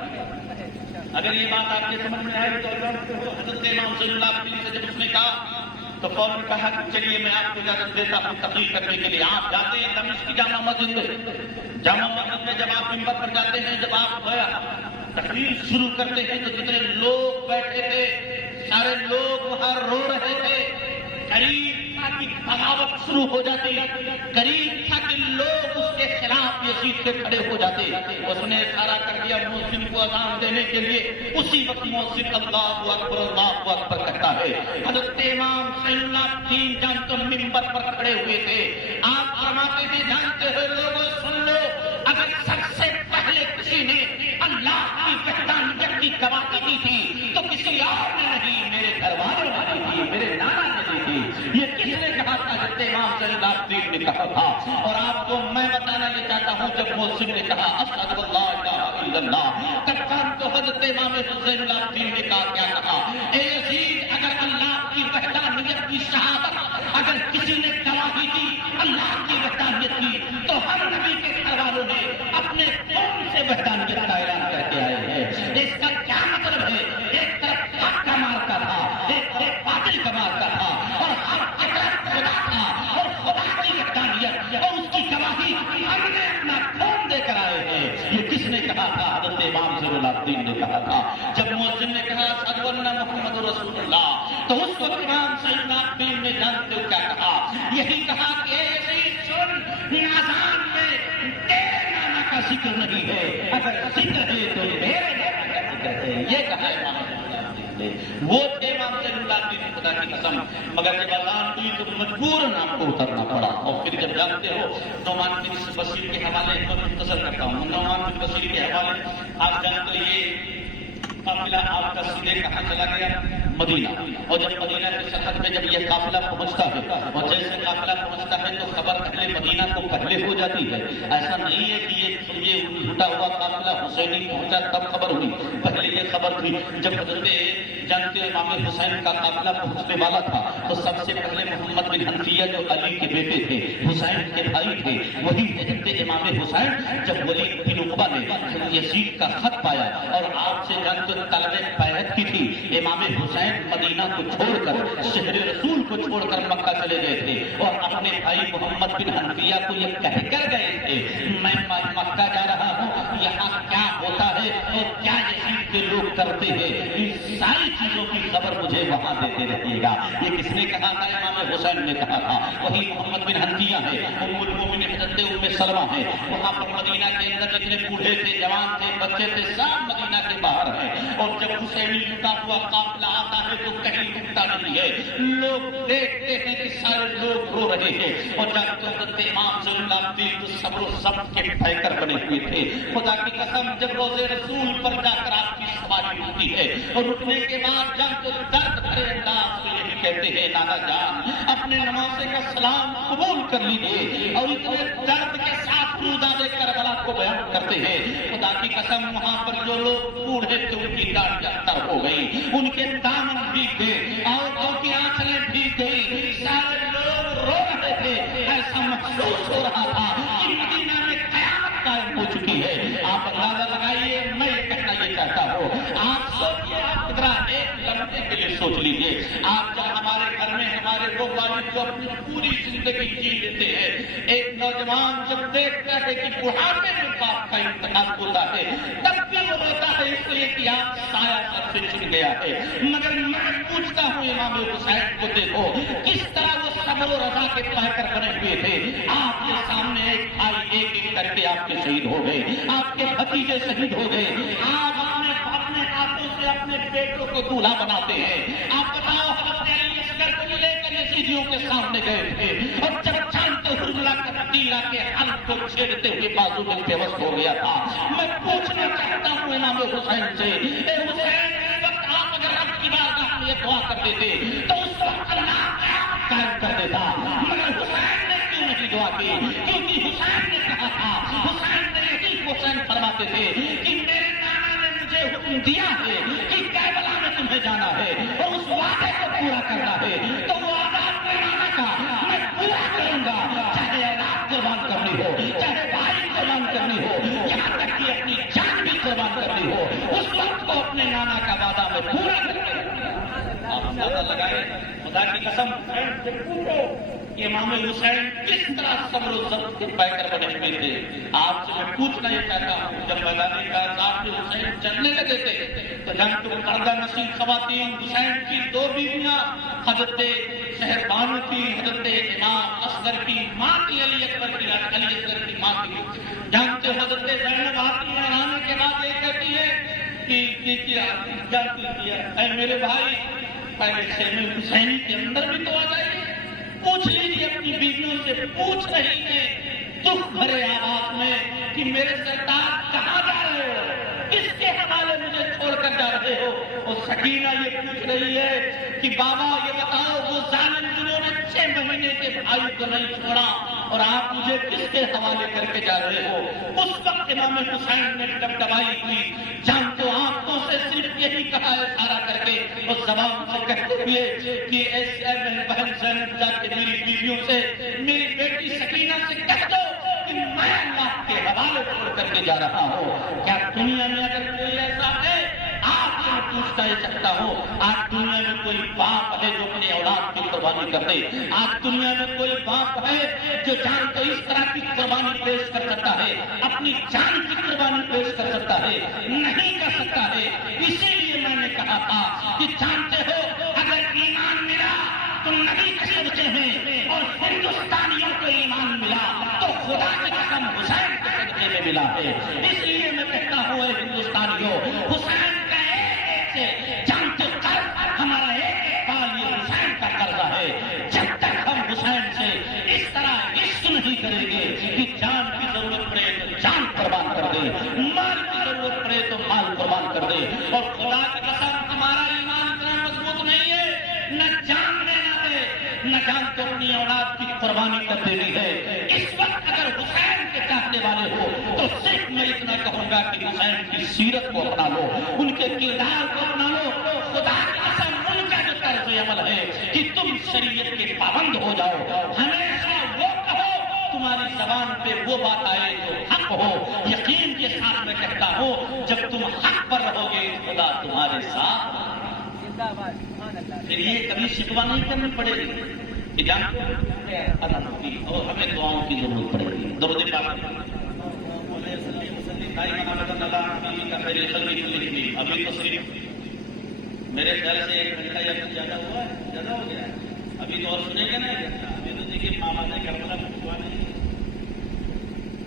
اگر یہ بات آپ کے سمجھ میں آئے تو حضرت امام زین العابدین سے جب اس نے کہا تو فوراً کہا کہ چلیے میں آپ کو اجازت دیتا ہوں تقریر کرنے کے لیے۔ آپ جاتے ہیں دمشق کی جامع مسجد میں، جامع مسجد میں جب آپ منبر پر جاتے ہیں، جب آپ تقریر شروع کرتے ہیں تو جتنے لوگ بیٹھے تھے سارے لوگ وہاں رو رہے تھے، قریب تھا کہ بغاوت شروع ہو جاتی، قریب تھا کہ لوگ اس کے خلاف یزید کے کھڑے ہو جاتے۔ اس نے اشارہ کر دیا مؤذن کو اذان دینے کے لیے، اسی وقت مؤذن اللہ اکبر اللہ اکبر کہتا ہے۔ حضرت امام زین العابدین جانتے منبر پر کھڑے ہوئے تھے، آپ فرماتے تھے جانتے ہو لوگوں سن لو، اگر سب سے پہلے کسی نے اللہ کی وحدانیت کی گواہی دی تھی تو کسی اور نے نہیں، میرے گھر والوں نے دی تھی، میرے نانا نے دی تھی۔ یہ کس نے کہا تھا؟ حضرت امام زین العابدین نے کہا تھا۔ اور آپ کو میں بتانا یہ چاہتا ہوں جب مؤذن نے کہا اشہد ان لا الہ الا اللہ، تب تو حضرت امام زین العابدین نے کہا کیا کہا؟ اے یزید، اگر اللہ کی وحدانیت کی شہادت اگر کسی نے گواہی دی، اللہ تو اس وقت امام زین العابدین نے جانتے ہو کیا کہا؟ یہی کہا کہ اے یزید سن، اذان میں تیرے نانا کا ذکر نہیں ہے، اگر ذکر ہے تو میرے نانا کا ذکر ہے. یہ کہا امام زین العابدین نے. وہ تھے امام زین العابدین، خدا کی قسم. مگر جب اذان ہوئی تو مجبوراً آپ کو اترنا پڑا. اور پھر جب جانتے ہو نعمان بن بشیر کے حوالے میں مختصر کرتا ہوں. نعمان بن بشیر کے حوالے آپ جانتے یہ قافلہ آپ کا سیدھے کہاں چلا گیا؟ مدینہ. اور جب مدینہ کی سرحد میں جب یہ قافلہ پہنچتا ہے اور جیسے قافلہ پہنچتا ہے تو خبر اہل مدینہ کو پہلے ہو جاتی ہے. ایسا نہیں ہے کہ یہ ٹوٹا ہوا قافلہ حسینی پہنچا تب خبر ہوئی، پہلے یہ خبر تھی. جب حضرت جانتے امام حسین کا قافلہ پہنچنے والا تھا تو سب سے پہلے محمد بن حنفیہ جو علی کے بیٹے تھے، حسین کے بھائی تھے، وہی حضرت امام حسین جب ولید بن عقبہ نے یزید کا خط پایا اور آپ سے جنگ طلب بیعت کی تھی، امام حسین مدینہ کو چھوڑ کر شہر رسول کو چھوڑ کر مکہ چلے گئے تھے اور اپنے بھائی محمد بن حنفیہ کو یہ کہہ کر گئے تھے میں مکہ جا رہا ہوں، یہاں کیا ہوتا ہے اور کیا یزید کے لوگ کرتے ہیں، ان ساری چیزوں کی خبر مجھے وہاں دیتے رہیے گا. یہ کس نے کہا تھا؟ امام حسین نے کہا تھا. وہی محمد بن حنفیہ ہے، ام المؤمنین حضرت ام سلمہ ہے. وہاں پر مدینہ کے اندر جتنے بوڑھے تھے، جوان تھے، بچے تھے، سب مدینہ کے باہر ہیں. اور جب حسینی لٹا ہوا قافلہ آتا ہے تو کہیں رکتا نہیں ہے. لوگ دیکھتے ہیں کہ سارے لوگ رو رہے ہیں اور جب تو حضرت امام زین العابدین تو صبر و ضبط کے پیکر بنے ہوئے تھے. خدا کی قسم جب روزے رسول پر جا کر آپ کی سواری ہوتی ہے اور رکنے کے بعد جب تو درد بھرے انداز سے یہی کہتے ہیں نانا جان اپنے نمازے کا سلام قبول کر لیجیے، اور اتنے درد کے ساتھ روزہ کربلا کو بیان کرتے ہیں. خدا کی قسم وہاں پر جو لوگ بوڑھے تھے ان کی داڑھی تر ہو گئی، ان کے دامن بھیگ گئے اور کی آنکھیں بھیگ گئی. سارے لوگ رو رہے تھے. ایسا محسوس ہو رہا تھا کہ مدینہ میں قیامت قائم ہو چکی ہے. آپ اندازہ لگائیے، میں یہ کہنا یہ چاہتا ہوں، آپ سوچیے، آپ ذرا ایک لمحے کے لیے سوچ لیجیے. آپ جب ہمارے گھر میں ہمارے وہ والد جو اپنی پوری زندگی جی لیتے ہیں، ایک نوجوان جب دیکھتا ہے کہ بڑھاپے میں باپ کا انتقال ہوتا ہے تب بھی وہ روتا ہے اس لیے کہ آپ سایہ سب سے چھن گیا ہے. مگر میں پوچھتا ہوں امام حسین کو دیکھو کس طرح وہ صبر و رضا کے پیکر بنے ہوئے تھے. آپ کے سامنے ایک بھائی ایک ایک کر کے آپ کے شہید ہو گئے، آپ کے بھتیجے شہید ہو گئے. آپ اپنے ہاتھوں سے اپنے بیٹوں کو دولہا بناتے ہیں. آپ بتاؤ حضرت علی اصغر کو لے کر یزیدیوں کے سامنے گئے تھے اور جب جانتے حرملہ کا تیرا کے حلق کو چھیڑتے ہوئے بازو میں بے بس ہو گیا تھا. میں پوچھنا چاہتا ہوں امام حسین سے، اے حسین اس وقت آپ اگر رب کی بارگاہ میں یہ دعا کر دیتے تو اس وقت اللہ قیامت قائم کر دیتا. مگر حسین نے کیوں نہیں دعا کی؟ کیونکہ حسین نے کہا تھا، حسین نے یہی حسین فرماتے تھے کہ میرے نانا نے مجھے حکم دیا ہے کہ کربلا میں تمہیں جانا ہے اور اس وعدے کو پورا کرنا ہے. تو وہ وعدہ اپنے نانا کا میں پورا کروں گا، چاہے اولاد قربان کرنی ہو، چاہے بھائی قربان کرنی ہو، یہاں تک کہ اپنی جان بھی قربان کرنی ہو. اس وقت کو اپنے نانا کا وعدہ میں پورا کرنے آپ اندازہ لگائے. خدا کی قسم سے پوچھو کہ امام حسین کس طرح صبر و ضبط کے پیکر بنے ہوئے تھے. آپ سے میں پوچھنا یہ چاہتا ہوں، جب میدان کارزات میں حسین چلنے لگے تھے تو جنگ تو پردہ نشین خواتین حسین کی دو بیویاں حضرت شہربانو کی، حضرت امام اصغر کی ماں کی، علی اکبر کی، علی اصغر کی ماں کی. جنگ تو حضرت زینب آتی ہے، آنے کے بعد یہ کہتی ہے کہ اے میرے بھائی پہلے خیمے حسینی کے اندر بھی تو آ جائیے. پوچھ لیجیے اپنی بیویوں سے، پوچھ رہی ہے دکھ بھرے آواز میں کہ میرے سردار کہاں جا رہے ہو، کس کے حوالے مجھے چھوڑ کر جا رہے ہو. اور سکینہ یہ پوچھ رہی ہے کہ بابا یہ بتاؤ وہ ظالم جنہوں نے 6 مہینے کے بھائی کو نہیں چھوڑا اور آپ مجھے کس کے حوالے کر کے جا رہے ہو. اس وقت امام حسین نے دبدبائی کی جان تو آنکھوں سے صرف یہی کہا ہے اشارہ کر کے اور زبان سے کہتے ہوئے کہ ایسے بہن زینب جا کے میری بیویوں سے، میری بیٹی سکینہ سے کہہ دو کہ میں اللہ کے حوالے چھوڑ کر کے جا رہا ہوں. کیا دنیا میں اگر کوئی ایسا ہے، آپ سے میں پوچھتا ہی سکتا ہوں، آج دنیا میں کوئی باپ ہے جو اپنی اولاد کی قربانی کر دے؟ آج دنیا میں کوئی باپ ہے جو جان کو اس طرح کی قربانی پیش کر سکتا ہے، اپنی جان کی قربانی پیش کر سکتا ہے؟ نہیں کر سکتا ہے. اسی لیے میں نے کہا تھا کہ جانتے ہو اگر ایمان نبی کے صدقے میں اور ہندوستانیوں کو ایمان ملا تو خدا کی قسم حسین کے صدقے میں ملا ہے. اس لیے میں کہتا ہوں اے ہندوستانیوں، حسین کا ایک سے جانتے قرض ہمارا ایک بال یہ حسین کا قرضہ ہے. جب تک ہم حسین سے اس طرح عشق نہیں کریں گے کہ جان کی ضرورت پڑے تو جان قربان کر دے، مال کی ضرورت پڑے تو مال قربان کر دے. اور خدا کی قسم تمہارا ایمان اتنا مضبوط نہیں ہے، نہ جان دینا دے، نہ جان تو اپنی اولاد کی قربانی کر دینی ہے. اس وقت اگر حسین کے چاہنے والے ہو تو صرف میں اتنا کہوں گا کہ حسین کی سیرت کو اپنا لو، ان کے کردار کو اپنا لو. خدا کی قسم ان کا جو طرز عمل ہے کہ تم شریعت کے پابند ہو جاؤ، ہمیشہ وہ کہو، تمہاری زبان پہ وہ بات آئے جو حق ہو. یقین کے ساتھ میں کہتا ہوں جب تم حق پر رہو گے خدا تمہارے ساتھ. زندہ باد. سبحان اللہ. پھر یہ کبھی شکوہ نہیں کرنی پڑے گی کہ جانتے اور ہمیں دعاؤں کی ضرورت پڑے گی. درود پاک ابھی تو صرف میرے خیال سے 1 گھنٹہ یا کچھ زیادہ ہوا ہے، زیادہ ہو گیا ہے. ابھی تو اور سنیں گے نا 1 گھنٹہ. ابھی تو دیکھیے ماما نے کربلا میں ہوا نہیں.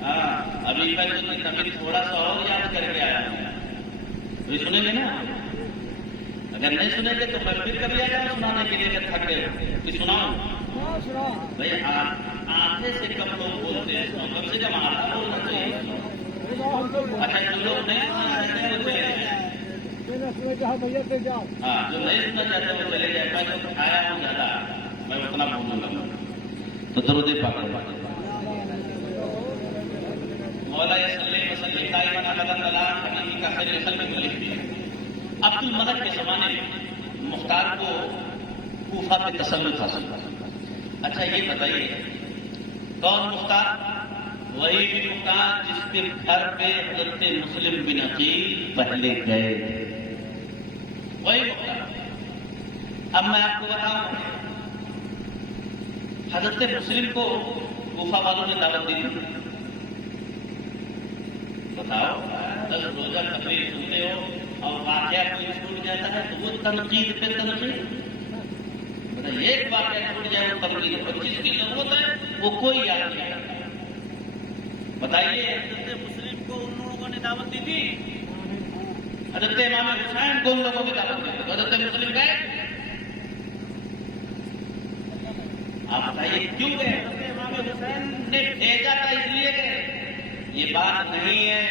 ہاں ابھی کبھی تھوڑا سا اور یاد کر کے آیا ہوں. ابھی سنیں گے نا. اگر نہیں سنیں گے تو میں پھر کبھی آ جاؤں سنانے کے لیے تھک گئے کہ سناؤں. بھائی آدھے سے کم لوگ بولتے ہیں، کم سے کم آدھا بولنا چاہیے. اچھا جو لوگ نہیں سننا چاہتے وہ چلے جائیں. ہاں جو نہیں سننا چاہتے وہ چلے جائیں. میں تو آیا ہوں زیادہ، میں اتنا بولوں گا. تو درود پاک مولا صلی وسلم دائما ابدا حبیبی کا خیر خلق میں لکھ دیا. عبد الملک کے زمانے میں مختار کو کوفہ پہ تسلط حاصل تھا. اچھا یہ بتائیے کون مختار؟ وہی بھی مختار جس کے گھر پہ حضرت مسلم بن عقیل پہلے گئے. وہی مختار. اب میں آپ کو بتاؤں حضرت مسلم کو کوفہ والوں نے دعوت دی. بتاؤ 10 روزہ تقریر سنتے ہو اور واقعہ کوئی چھوٹ جاتا ہے تو وہ تنقید پہ تنقید. ایک واقعہ چھوٹ جائے وہ تنقید پر جس کی ضرورت ہے وہ کوئی یاد نہیں. بتائیے حضرت مسلم کو ان لوگوں نے دعوت دی تھی، حضرت امام حسین کو ان لوگوں نے دعوت دی تھی. حضرت مسلم گئے. آپ بتائیے کیوں گئے؟ حضرت امام حسین نے بھیجا تھا اس لیے گئے. یہ بات نہیں ہے.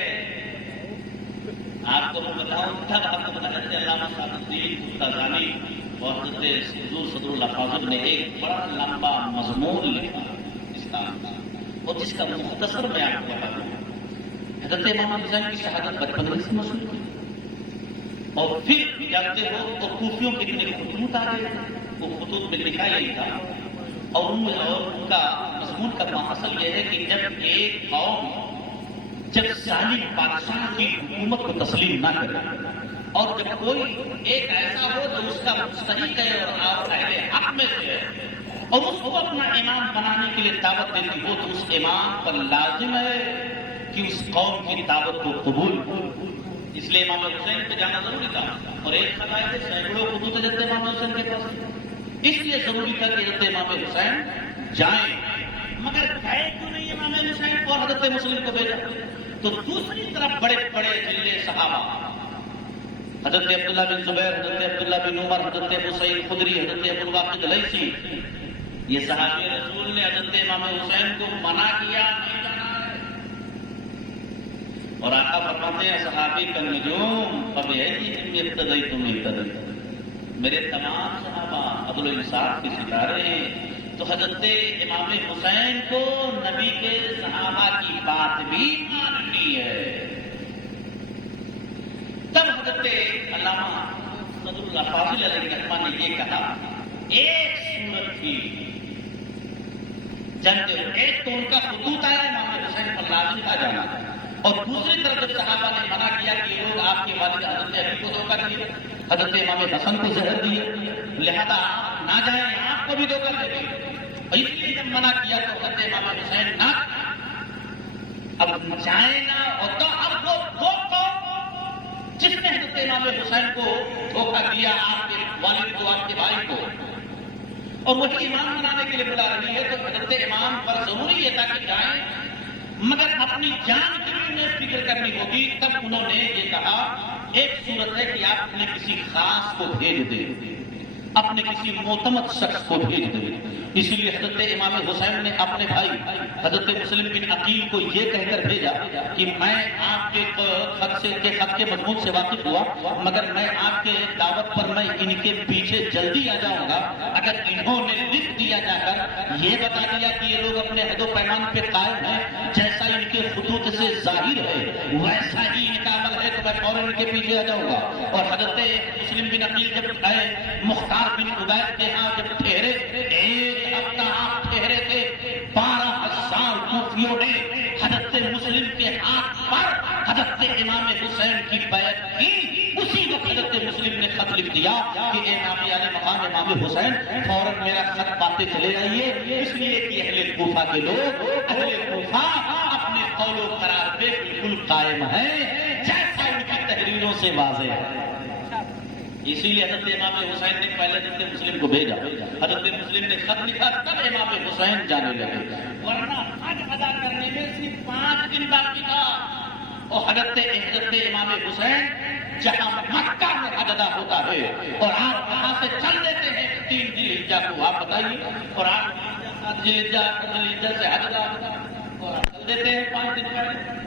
آپ کو میں بتاؤں تب حضرت علامہ سعد الدین تازانی اور حضرت حضور صدر الافاضل نے ایک بڑا لمبا مضمون لکھا اسلام کا، اور جس کا مختصر میں آپ کو بتا دوں. حضرت امام حسین کی شہادت بچپن میں سے مشہور تھی. اور پھر جانتے ہو تو کوفیوں کے اتنے خطوط آ گئے. وہ خطوط میں لکھا یہی تھا اور ان کا مضمون کا اصل یہ ہے کہ جب ایک قوم جب ظالم بادشاہ کی حکومت کو تسلیم نہ کرے اور جب کوئی ایک ایسا ہو تو اس کا صحیح ہے اور اہل حق میں سے ہے اور اس کو اپنا امام بنانے کے لیے دعوت دیتی ہو تو اس امام پر لازم ہے کہ اس قوم کی دعوت کو قبول. اس لیے امام حسین پہ جانا ضروری تھا. اور ایک خطائے تھے سینکڑوں خطوط حضرت امام حسین کے پاس. اس لیے ضروری تھا کہ حضرت امام حسین جائیں. مگر گئے کیوں نہیں امام حسین کو حضرت مسلم کو بھیجا؟ تو دوسری طرف بڑے بڑے جلے صحابہ حضرت عبداللہ بن زبیر، حضرت عبداللہ بن عمر، حضرت ابو سعید خدری، حضرت ابو الواقد لیثی، یہ صحابی رسول نے حضرت امام حسین کو منع کیا نہیں جانا ہے. اور آقا فرماتے ہیں صحابی کا نجوم فبأيهم اقتديتم اهتديتم. میرے تمام صحابہ عدل و انصاف کے ستارے ہیں. تو حضرت امام حسین کو نبی کے صحابہ کی بات بھی ماننی ہے. تب حضرت علامہ صدر الافاضل علیہ الرحمہ نے یہ کہا ایک صورت تھی. جانتے ہو ایک تو ان کا خطوط آیا امام حسین پر لازم تھا جانا، اور دوسری طرف جب صحابہ نے منع کیا کہ یہ لوگ آپ کے والد حضرت علی کو دھوکہ دیے، حضرت امام حسن کو زہر دیے، لہذا نہ جائیں آپ کو بھی دھوکہ دے دیں. اس لیے جب منع کیا تو حضرت امام حسین نہ اب جائیں نہ اور تو اب وہ جس نے حضرت امام حسین کو دھوکہ دیا آپ کے والد کو، آپ کے بھائی کو، اور وہی امام بنانے کے لیے بلا رہی ہے، تو حضرت امام پر ضروری یہ تھا کہ جائیں، مگر اپنی جان کی بھی انہیں فکر کرنی ہوگی۔ تب انہوں نے یہ کہا ایک صورت ہے کہ آپ اپنے کسی خاص کو بھیج دیں، اپنے کسی معتمد شخص کو بھیج دیں۔ اسی لیے حضرت امام حسین نے اپنے بھائی حضرت مسلم بن عقیل کو یہ کہہ کر بھیجا کہ میں آپ کے خط کے مضمون سے واقف ہوا، مگر میں آپ کے دعوت پر میں ان کے پیچھے جلدی آ جاؤں گا۔ اگر انہوں نے لکھ دیا جا کر یہ بتا دیا کہ یہ لوگ اپنے حد و پیمان پہ قائم ہیں، جیسا ان کے خطوط سے ظاہر ہے ویسا ہی ان کا عمل ہے، تو میں فوراً ان کے پیچھے آ جاؤں گا۔ اور حضرت مسلم بن عقیل جب آئے، مختار بن عبید کے ہاں جب ٹھہرے، ایک ہفتہ آپ ٹھہرے تھے، 12,000 کوفیوں نے حضرت مسلم کے ہاتھ پر حضرت امام حسین کی بیعت کی۔ اسی وقت حضرت مسلم نے خط لکھ دیا کہ اے نامی علی مقام امام حسین، فوراً میرا خط پاتے چلے جائیے، اس لیے کہ اہل کوفہ کے لوگ، اہل کوفہ اپنے قول و قرار پہ بالکل قائم ہیں، جیسا ان کی تحریروں سے واضح ہے۔ اسی لیے حضرت امام حسین نے پہلے حضرت مسلم کو بھیجا، حضرت مسلم نے خط لکھا، تب امام حسین جانے لگے، ورنہ حج ادا کرنے میں صرف 5 دن باقی تھا۔ اور حضرت امام حسین جہاں مکہ میں حج ادا ہوتا ہے اور آپ وہاں سے چل دیتے ہیں 3 ذی الحجہ کو، آپ بتائیے، اور آپ 7 ذی الحجہ سے حج ادا ہوتا اور آپ چل دیتے ہیں 5 دن پہلے۔